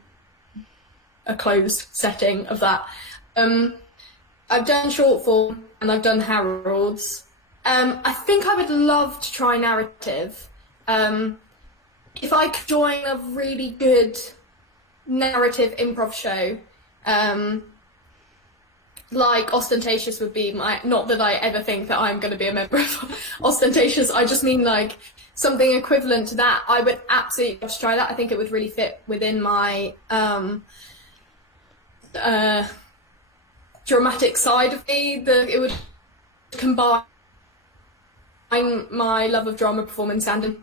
a closed setting of that. I've done short form and I've done Harold's. I think I would love to try narrative. If I could join a really good narrative improv show, like Ostentatious would be my, not that I ever think that I'm going to be a member of Ostentatious, I just mean like something equivalent to that. I would absolutely love to try that. I think it would really fit within my dramatic side of me. It would combine my love of drama, performance, and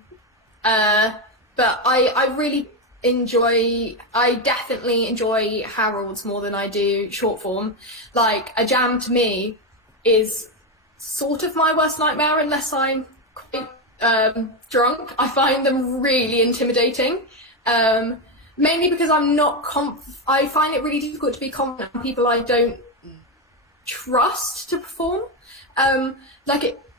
but I really I definitely enjoy Harold's more than I do short form. Like a jam to me is sort of my worst nightmare unless I'm quite drunk. I find them really intimidating. Mainly because I'm not I find it really difficult to be confident on people I don't trust to perform.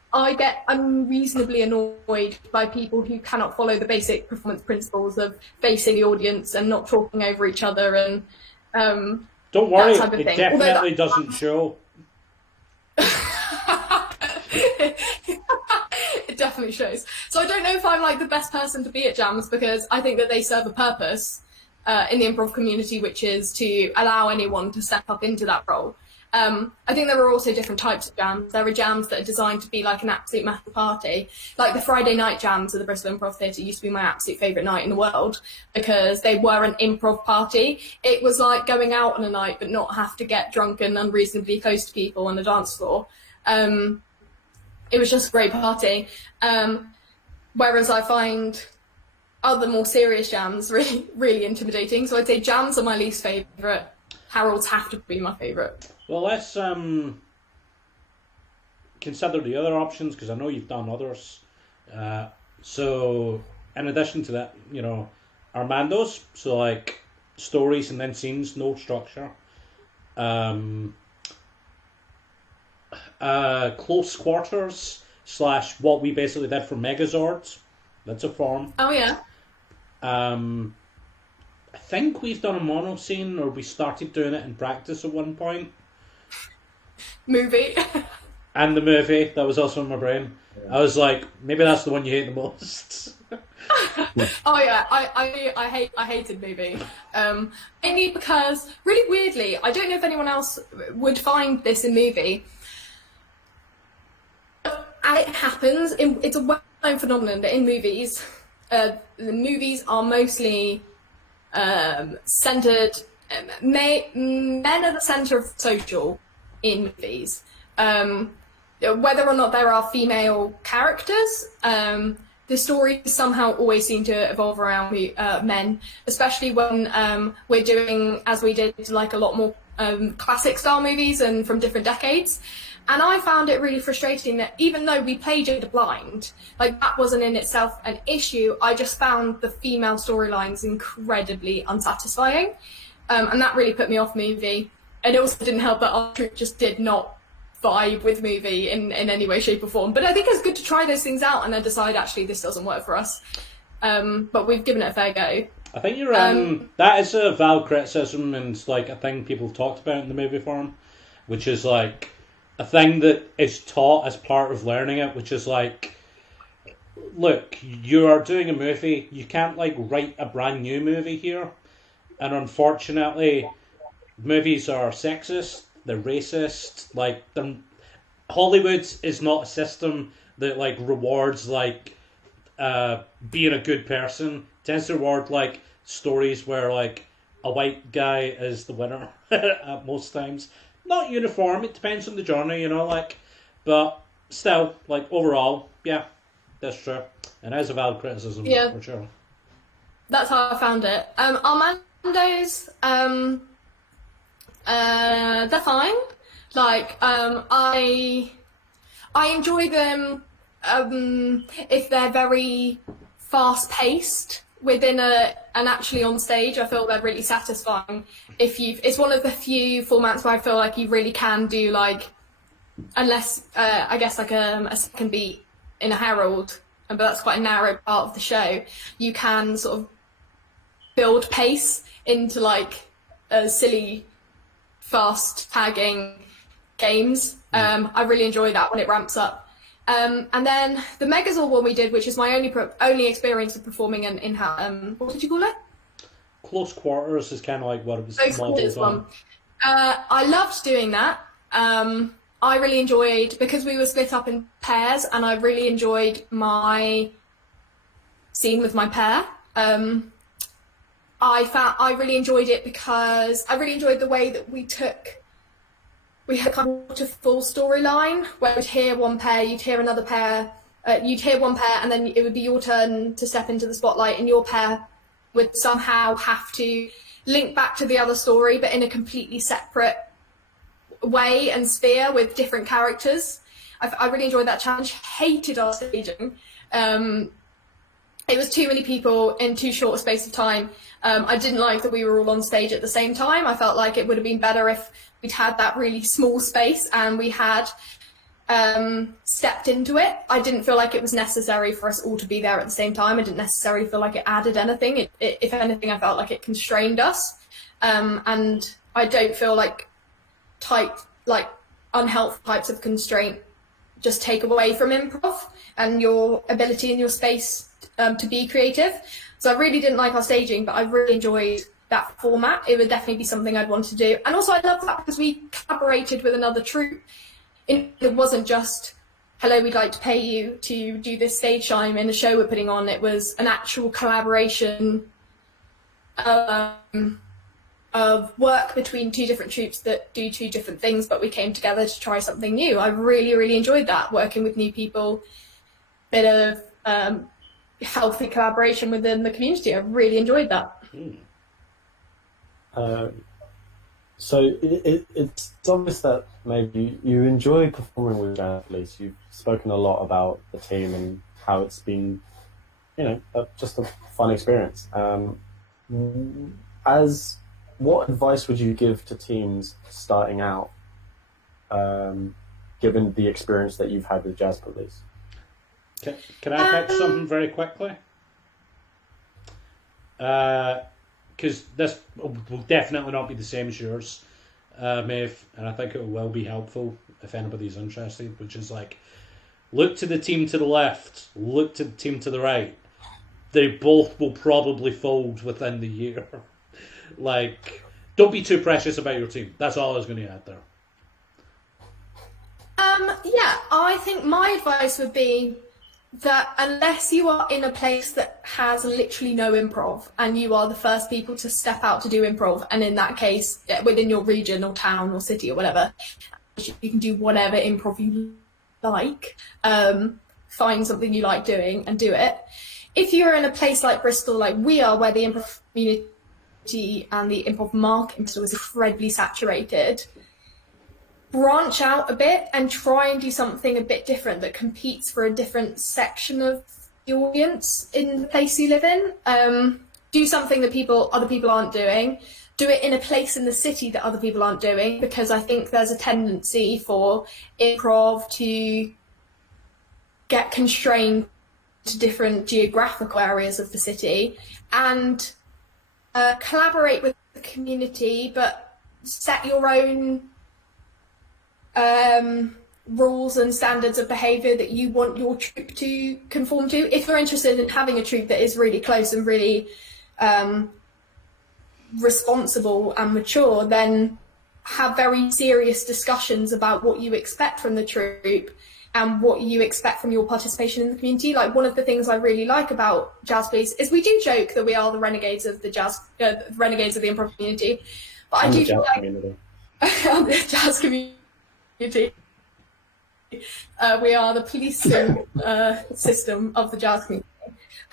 I'm reasonably annoyed by people who cannot follow the basic performance principles of facing the audience and not talking over each other and don't worry, that type of it thing. definitely doesn't show. It definitely shows. So I don't know if I'm like the best person to be at jams because I think that they serve a purpose in the improv community, which is to allow anyone to step up into that role. I think there are also different types of jams. There are jams that are designed to be like an absolute massive party. Like the Friday night jams at the Bristol Improv Theatre used to be my absolute favourite night in the world because they were an improv party. It was like going out on a night but not have to get drunk and unreasonably close to people on the dance floor. It was just a great party. Whereas I find other more serious jams really, really intimidating. So I'd say jams are my least favourite. Harold's have to be my favourite. Well, let's consider the other options because I know you've done others. So, in addition to that, Armando's, so like stories and then scenes, no structure. Close quarters / what we basically did for Megazords. That's a form. Oh yeah. I think we've done a mono scene, or we started doing it in practice at one point. Movie. And the movie, that was also in my brain. Yeah. I was like, maybe that's the one you hate the most. Oh yeah, I hated movie. Mainly because, really weirdly, I don't know if anyone else would find this in movie. And it happens, it's a well-known phenomenon that in movies, the movies are mostly centered, men are the center of social in movies. Whether or not there are female characters, the stories somehow always seem to evolve around men, especially when we're doing, as we did, like a lot more classic style movies and from different decades. And I found it really frustrating that even though we played gender blind, like that wasn't in itself an issue, I just found the female storylines incredibly unsatisfying. And that really put me off movie. And it also didn't help that our troupe just did not vibe with movie in any way, shape or form. But I think it's good to try those things out and then decide actually this doesn't work for us. But we've given it a fair go. I think you're that is a valid criticism and it's like a thing people talked about in the movie forum, which is like a thing that is taught as part of learning it, which is like, look, you are doing a movie, you can't like write a brand new movie here. And unfortunately, movies are sexist, they're racist, like Hollywood is not a system that like rewards like being a good person. It tends to reward like stories where like a white guy is the winner at most times. Not uniform. It depends on the journey, you know, like, but still, like overall, yeah, that's true. And as a valid criticism, Yeah. for sure. That's how I found it. Armando's, they're fine. Like, I enjoy them if they're very fast-paced within and actually on stage. I feel they're really satisfying. It's one of the few formats where I feel like you really can do like, unless I guess like a second beat in a herald, but that's quite a narrow part of the show. You can sort of build pace into like a silly, fast tagging games. I really enjoy that when it ramps up. And then the Megazord one we did, which is my only experience of performing in what did you call it? Close Quarters is kind of like what it was Close Quarters modeled on. I loved doing that. I really enjoyed, because we were split up in pairs, and I really enjoyed my scene with my pair. I really enjoyed it because I really enjoyed the way that we had kind of a full storyline where you'd hear one pair, you'd hear another pair, you'd hear one pair, and then it would be your turn to step into the spotlight, and your pair would somehow have to link back to the other story, but in a completely separate way and sphere with different characters. I really enjoyed that challenge. Hated our staging. It was too many people in too short a space of time. I didn't like that we were all on stage at the same time. I felt like it would have been better if we'd had that really small space and we had stepped into it. I didn't feel like it was necessary for us all to be there at the same time. I didn't necessarily feel like it added anything. If anything, I felt like it constrained us. And I don't feel like unhealthy types of constraint just take away from improv and your ability in your space to be creative. So I really didn't like our staging, but I really enjoyed that format. It would definitely be something I'd want to do. And also I love that because we collaborated with another troupe. It wasn't just, hello, we'd like to pay you to do this stage time in the show we're putting on. It was an actual collaboration of work between two different troupes that do two different things, but we came together to try something new. I really, really enjoyed that, working with new people, bit of healthy collaboration within the community. I really enjoyed that. So it's obvious that maybe you enjoy performing with Jazz Police. You've spoken a lot about the team and how it's been, just a fun experience. What advice would you give to teams starting out, given the experience that you've had with Jazz Police? Can I catch something very quickly? Because this will definitely not be the same as yours, Maeve, and I think it will be helpful if anybody's interested, which is like, look to the team to the left, look to the team to the right. They both will probably fold within the year. Like, don't be too precious about your team. That's all I was going to add there. Yeah, I think my advice would be that unless you are in a place that has literally no improv and you are the first people to step out to do improv, and in that case within your region or town or city or whatever, you can do whatever improv you like, find something you like doing and do it. If you're in a place like Bristol, like we are, where the improv community and the improv market in Bristol is incredibly saturated, branch out a bit and try and do something a bit different that competes for a different section of the audience in the place you live in. Do something that other people aren't doing. Do it in a place in the city that other people aren't doing, because I think there's a tendency for improv to get constrained to different geographical areas of the city, and collaborate with the community, but set your own rules and standards of behaviour that you want your troupe to conform to. If you're interested in having a troupe that is really close and really responsible and mature, then have very serious discussions about what you expect from the troupe and what you expect from your participation in the community. Like, one of the things I really like about Jazz Police is we do joke that we are the renegades of the renegades of the improv community, but I do feel like the jazz community. We are the policing system of the jazz community.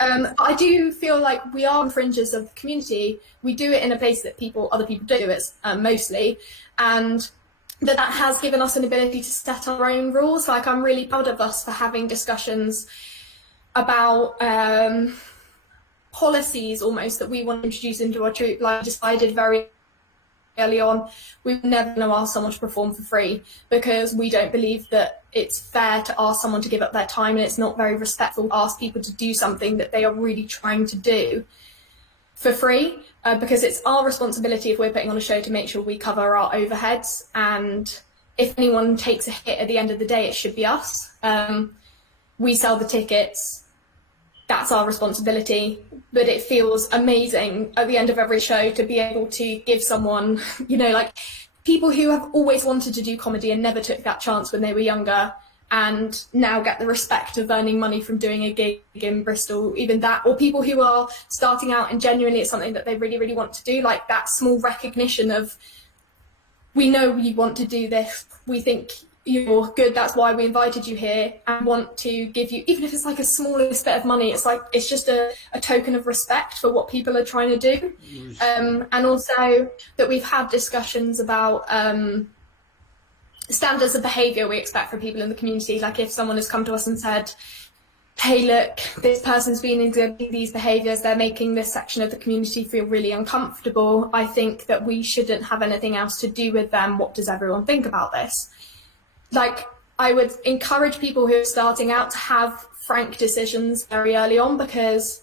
I do feel like we are fringes of the community. We do it in a place that other people don't do it mostly, and that has given us an ability to set our own rules. Like, I'm really proud of us for having discussions about policies almost that we want to introduce into our troupe. Like, I decided very early on, we were never going to ask someone to perform for free, because we don't believe that it's fair to ask someone to give up their time, and it's not very respectful to ask people to do something that they are really trying to do for free, because it's our responsibility, if we're putting on a show, to make sure we cover our overheads, and if anyone takes a hit at the end of the day, it should be us. We sell the tickets. That's our responsibility, but it feels amazing at the end of every show to be able to give someone, like, people who have always wanted to do comedy and never took that chance when they were younger, and now get the respect of earning money from doing a gig in Bristol, even that, or people who are starting out and genuinely it's something that they really, really want to do, like that small recognition of, we know you want to do this, we think you're good, that's why we invited you here, and want to give you, even if it's like a smallest bit of money, it's like, it's just a token of respect for what people are trying to do. And also that we've had discussions about standards of behaviour we expect from people in the community. Like, if someone has come to us and said, hey, look, this person's been exhibiting these behaviours, they're making this section of the community feel really uncomfortable, I think that we shouldn't have anything else to do with them. What does everyone think about this? Like, I would encourage people who are starting out to have frank decisions very early on, because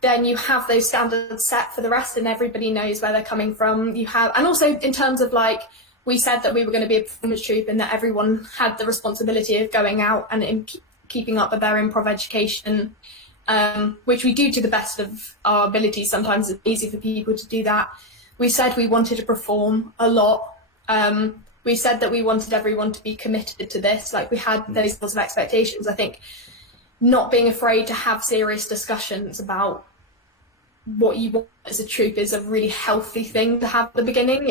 then you have those standards set for the rest and everybody knows where they're coming from. And also in terms of, like, we said that we were going to be a performance troupe and that everyone had the responsibility of going out and keeping up with their improv education, which we do to the best of our abilities. Sometimes it's easy for people to do that. We said we wanted to perform a lot. We said that we wanted everyone to be committed to this. Like, we had those sorts of expectations. I think not being afraid to have serious discussions about what you want as a troupe is a really healthy thing to have at the beginning.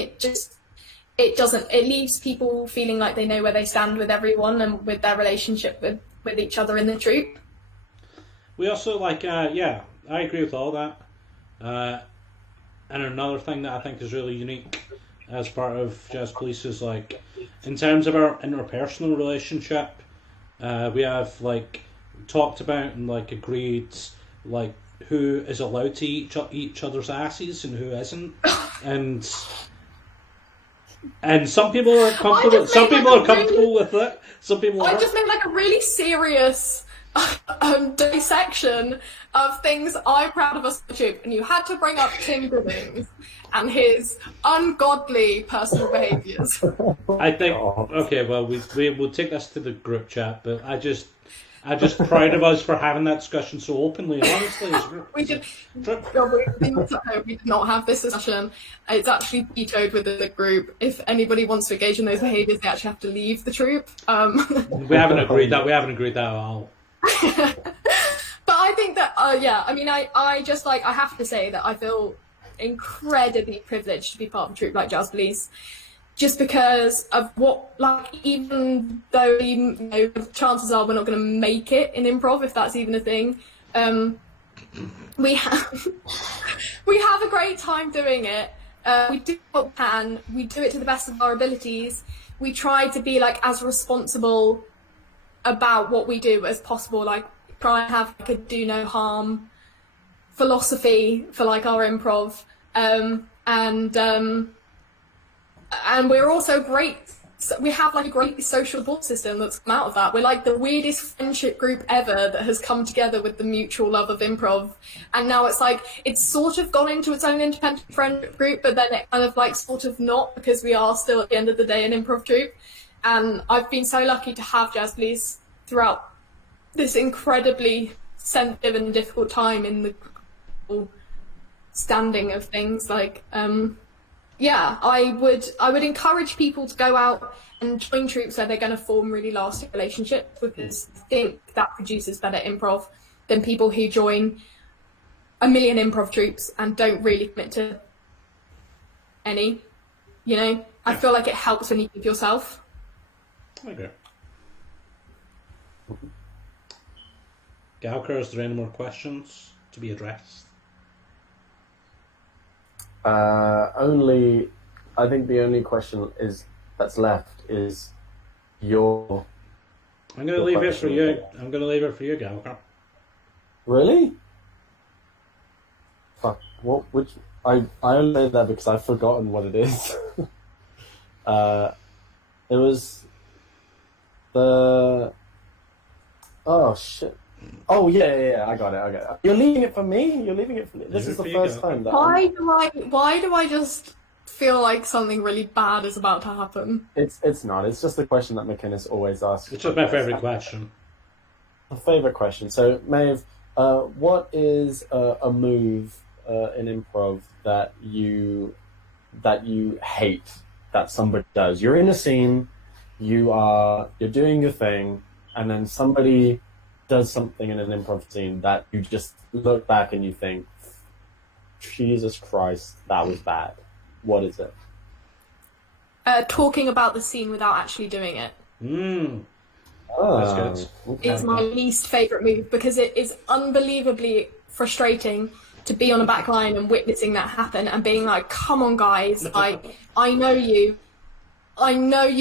It leaves people feeling like they know where they stand with everyone and with their relationship with each other in the troupe. We also I agree with all that. And another thing that I think is really unique as part of Jazz Police is, like, in terms of our interpersonal relationship, we have, like, talked about and, like, agreed, like, who is allowed to eat each other's asses and who isn't, and some people are comfortable. Some people are comfortable with it. Some people. I just made, like, a really serious dissection of things I'm proud of us on YouTube, and you had to bring up Tim Billings and his ungodly personal behaviours. I think, okay, well, we will take this to the group chat, but I just proud of us for having that discussion so openly and honestly. We did not have this discussion. It's actually vetoed within the group. If anybody wants to engage in those behaviours, they actually have to leave the troupe. We haven't agreed that. We haven't agreed that at all. But I think that, I have to say that I feel incredibly privileged to be part of a troupe like Jazz Police, just because of what, like, even though, chances are we're not going to make it in improv, if that's even a thing, we have a great time doing it. We do what we can, we do it to the best of our abilities, we try to be, like, as responsible about what we do as possible, like, try and have, like, a do no harm philosophy for, like, our improv, and we're also great. We have, like, a great social support system that's come out of that. We're, like, the weirdest friendship group ever that has come together with the mutual love of improv, and now it's like it's sort of gone into its own independent friendship group, but then it kind of, like, sort of not, because we are still at the end of the day an improv troupe. And I've been so lucky to have Jazz Police throughout this incredibly sensitive and difficult time in the standing of things. Like, yeah, I would encourage people to go out and join troupes where they're going to form really lasting relationships, because I think that produces better improv than people who join a million improv troupes and don't really commit to any. You know, I feel like it helps when you give yourself. Okay. Gallagher, is there any more questions to be addressed? I think the only question that's left is your. I'm going to leave it for you. I'm going to leave it for you, Gallagher. Really? Fuck. What? Which? I only know that because I've forgotten what it is. It was the. Oh shit. Oh yeah. I got it. You're leaving it for me. This is the first time that. Why do I just feel like something really bad is about to happen? It's not. It's just a question that McInnes always asks. It's just my favourite question. A favourite question. So, Maeve, what is a move in improv that you hate that somebody does? You're in a scene, you're doing your thing, and then somebody does something in an improv scene that you just look back and you think, Jesus Christ, that was bad. What is it? Talking about the scene without actually doing it. That's good. Okay. It's my least favourite move, because it is unbelievably frustrating to be on the back line and witnessing that happen and being like, come on guys, I know you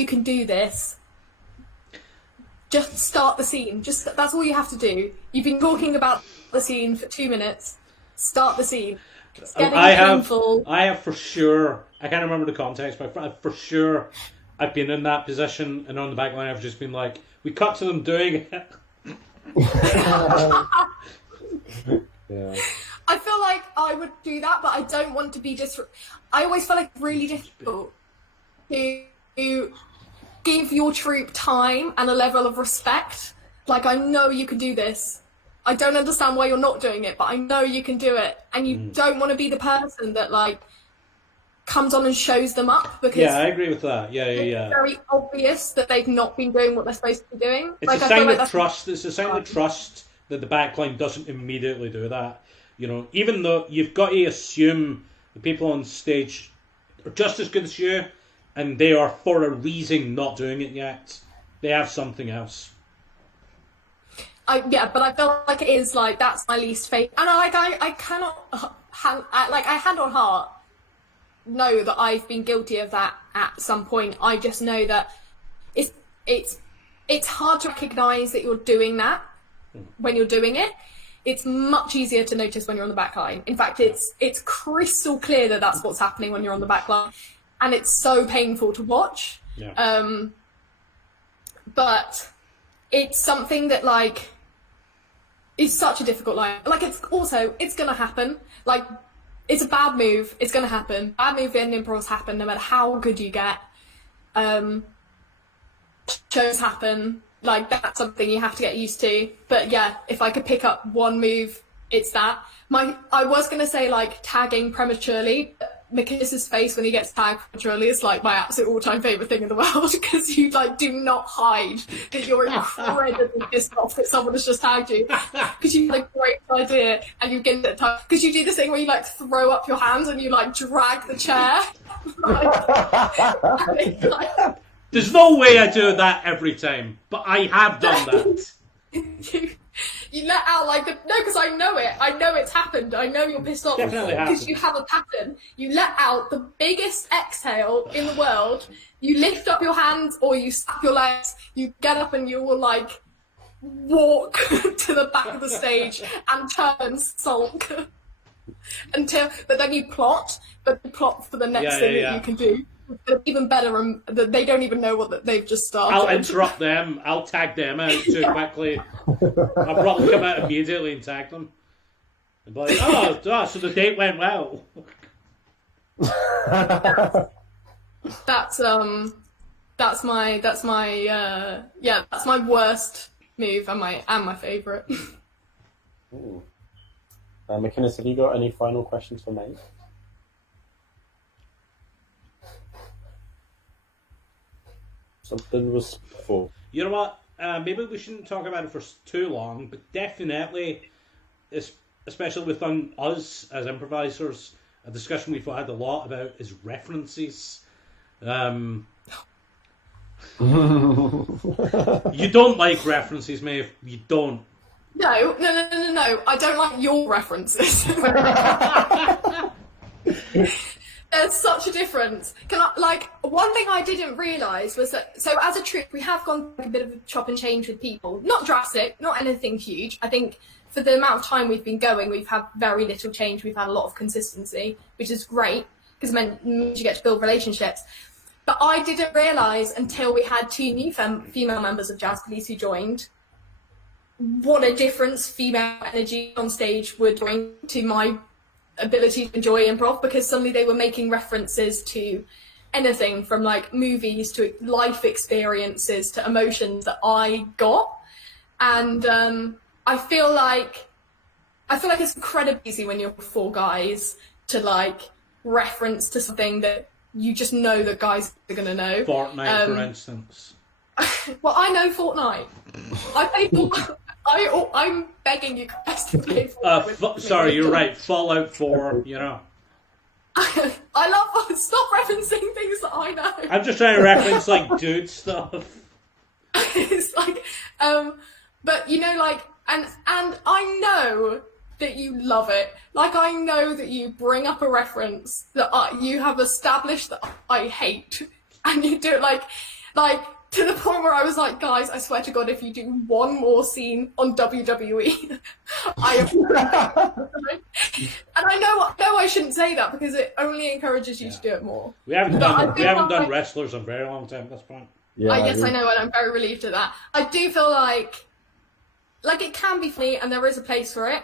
can do this. Just start the scene. That's all you have to do. You've been talking about the scene for 2 minutes. Start the scene. It's getting painful. I have for sure. I can't remember the context, but for sure, I've been in that position, and on the back line, I've just been like, we cut to them doing it. Yeah. I feel like I would do that, but I don't want to be I always feel like it's really difficult to give your troupe time and a level of respect. Like, I know you can do this. I don't understand why you're not doing it, but I know you can do it. And you don't want to be the person that, like, comes on and shows them up, because I agree with that. It's very obvious that they've not been doing what they're supposed to be doing. It's a sign of trust. It's a sign of trust that the backline doesn't immediately do that. You know, even though you've got to assume the people on stage are just as good as you, and they are for a reason not doing it yet. They have something else. But I feel like it is like, that's my least favorite. And I cannot, I hand on heart know that I've been guilty of that at some point. I just know that it's hard to recognise that you're doing that when you're doing it. It's much easier to notice when you're on the back line. In fact, it's crystal clear that that's what's happening when you're on the back line, and it's so painful to watch. Yeah. But it's something that, like, is such a difficult line. Like, it's gonna happen. Like, it's a bad move. It's gonna happen. Bad move in improvs happen no matter how good you get. Shows happen. Like, that's something you have to get used to. But yeah, if I could pick up one move, it's that. I was gonna say, like, tagging prematurely. McInnes' face when he gets tagged prematurely is, like, my absolute all-time favourite thing in the world, because you, like, do not hide that you're incredibly pissed off that someone has just tagged you, because you had a great idea and you get it tagged. Because you do this thing where you, like, throw up your hands and you, like, drag the chair. There's no way I do that every time, but I have done that. You let out, like, because I know it. I know it's happened. I know you're pissed off because you have a pattern. You let out the biggest exhale in the world. You lift up your hands or you snap your legs. You get up and you will, like, walk to the back of the stage and turn sulk but then you plot for the next thing that you can do. Even better, they don't even know what they've just started. I'll interrupt them. I'll tag them out too quickly. I'll probably come out immediately and tag them. And be like, so the date went well. That's my worst move and my favourite. McInnes, have you got any final questions for me? Something respectful. You know what? Maybe we shouldn't talk about it for too long, but definitely, especially with us as improvisers, a discussion we've had a lot about is references. You don't like references, Maeve. You don't. No. I don't like your references. There's such a difference. One thing I didn't realise was that, so as a troupe, we have gone a bit of a chop and change with people. Not drastic, not anything huge. I think for the amount of time we've been going, we've had very little change. We've had a lot of consistency, which is great, because it means you get to build relationships. But I didn't realise until we had 2 new female members of Jazz Police who joined, what a difference female energy on stage would bring to my ability to enjoy improv, because suddenly they were making references to anything from like movies to life experiences to emotions that I got. And I feel like it's incredibly easy when you're 4 guys to like reference to something that you just know that guys are going to know. Fortnite, for instance. Well, I know Fortnite. I play Fortnite. I'm begging you guys to play Fortnite. Sorry, you're right. Fallout 4, you know. I love... Stop referencing things that I know. I'm just trying to reference, like, dude stuff. It's like... but, you know, like... And I know that you love it. Like, I know that you bring up a reference that you have established that I hate. And you do it, like... to the point where I was like, guys, I swear to God, if you do one more scene on WWE, and I know I shouldn't say that because it only encourages you to do it more. We haven't done wrestlers in a very long time at this point. Yeah, I guess I know, and I'm very relieved at that. I do feel like it can be funny, and there is a place for it,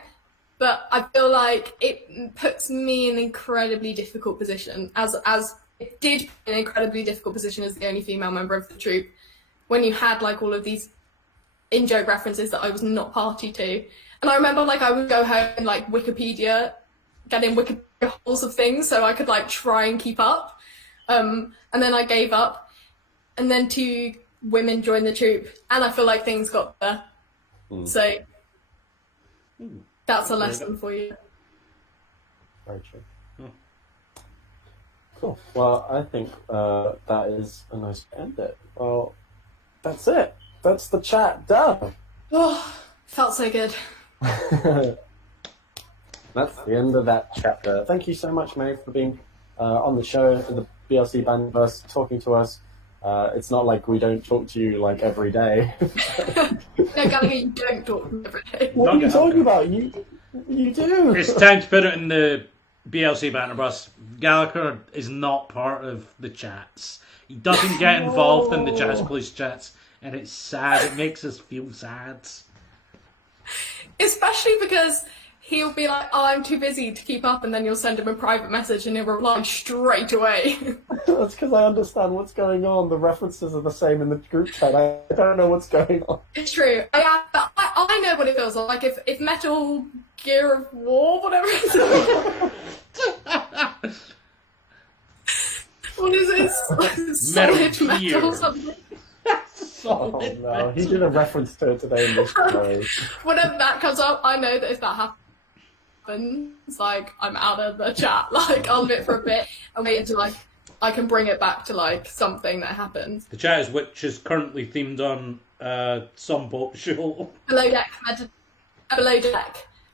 but I feel like it puts me in an incredibly difficult position, as it did put me in an incredibly difficult position as the only female member of the troupe, when you had like all of these in-joke references that I was not party to. And I remember like I would go home and like Wikipedia, get in Wikipedia holes of things so I could like try and keep up. And then I gave up. And then 2 women joined the troupe, and I feel like things got better. So that's a lesson for you. Very true. Cool. Well, I think that is a nice way to end it. Well, that's it. That's the chat done. Oh, felt so good. That's the end of that chapter. Thank you so much, Maeve, for being on the show in the BLC Bandverse, talking to us. It's not like we don't talk to you like every day. No, Gallagher, you don't talk to me every day. What are you talking about? You do. It's time to put it in the BLC banter bus. Gallagher is not part of the chats. He doesn't get involved in the Jazz Police chats, and it's sad. It makes us feel sad. Especially because he'll be like, oh, I'm too busy to keep up, and then you'll send him a private message and he'll reply straight away. That's because I understand what's going on. The references are the same in the group chat. I don't know what's going on. It's true. I know what it feels like. If Metal Gear of War, whatever it's what is this? Solid Metal something? Oh no, he did a reference to it today in this story. Whenever that comes up, I know that if that happens, like, I'm out of the chat. Like, I'll leave it for a bit and wait until, like, I can bring it back to, like, something that happens. The chat which is currently themed on some boat show. Below Deck,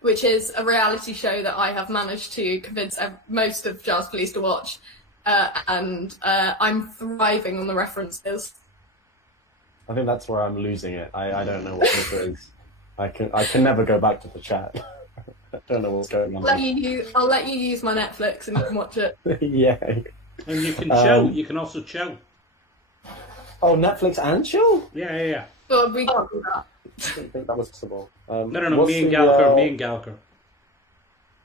which is a reality show that I have managed to convince most of Jazz Police to watch. And I'm thriving on the references. I think that's where I'm losing it. I don't know what this is. I can never go back to the chat. I don't know what's going on. I'll let you use my Netflix and you can watch it. Yeah. And you can chill. You can also chill. Oh, Netflix and chill? Yeah. But we can't do that. I didn't think that was possible. No. Me and Gallagher.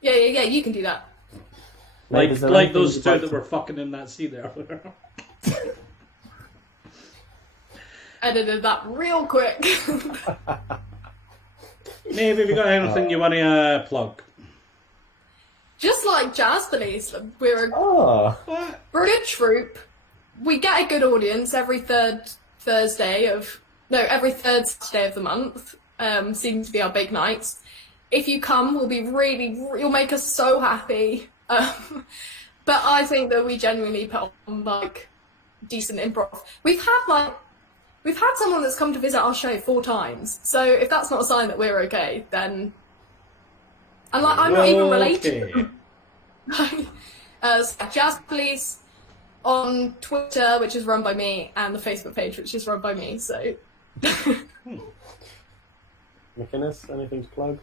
Yeah. You can do that. Like those 2 that were fucking in that scene there. Edited that real quick. Maybe have you got anything you want to plug? Just like Jazz Police, we're a good troupe. We get a good audience every third every third Saturday of the month seems to be our big nights. If you come, you'll make us so happy. But I think that we genuinely put on like decent improv. We've had someone that's come to visit our show 4 times. So if that's not a sign that we're okay, then I'm not even related to them. Jazz Police on Twitter, which is run by me, and the Facebook page, which is run by me. So, McInnes, anything to plug?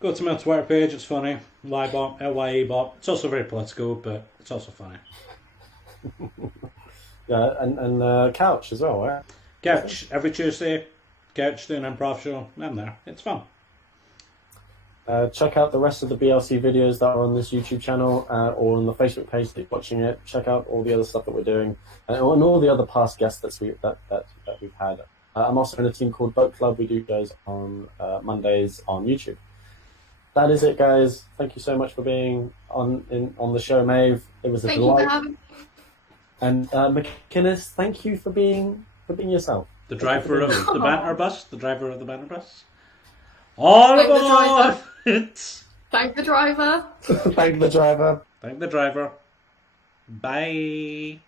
Go to my Twitter page, it's funny. Lybot, LYEbot. It's also very political, but it's also funny. Yeah, and Couch as well, right? Couch, every Tuesday. Couch doing an improv show. I'm there. It's fun. Check out the rest of the BLC videos that are on this YouTube channel or on the Facebook page that you're watching it. Check out all the other stuff that we're doing and all the other past guests that we've had. I'm also in a team called Boat Club. We do those on Mondays on YouTube. That is it, guys. Thank you so much for being on the show, Maeve. It was a delight. And McInnes, thank you for being yourself. The driver of the banter bus. The driver of the banter bus. All aboard! Thank the driver. Thank the driver. Thank the driver. Bye.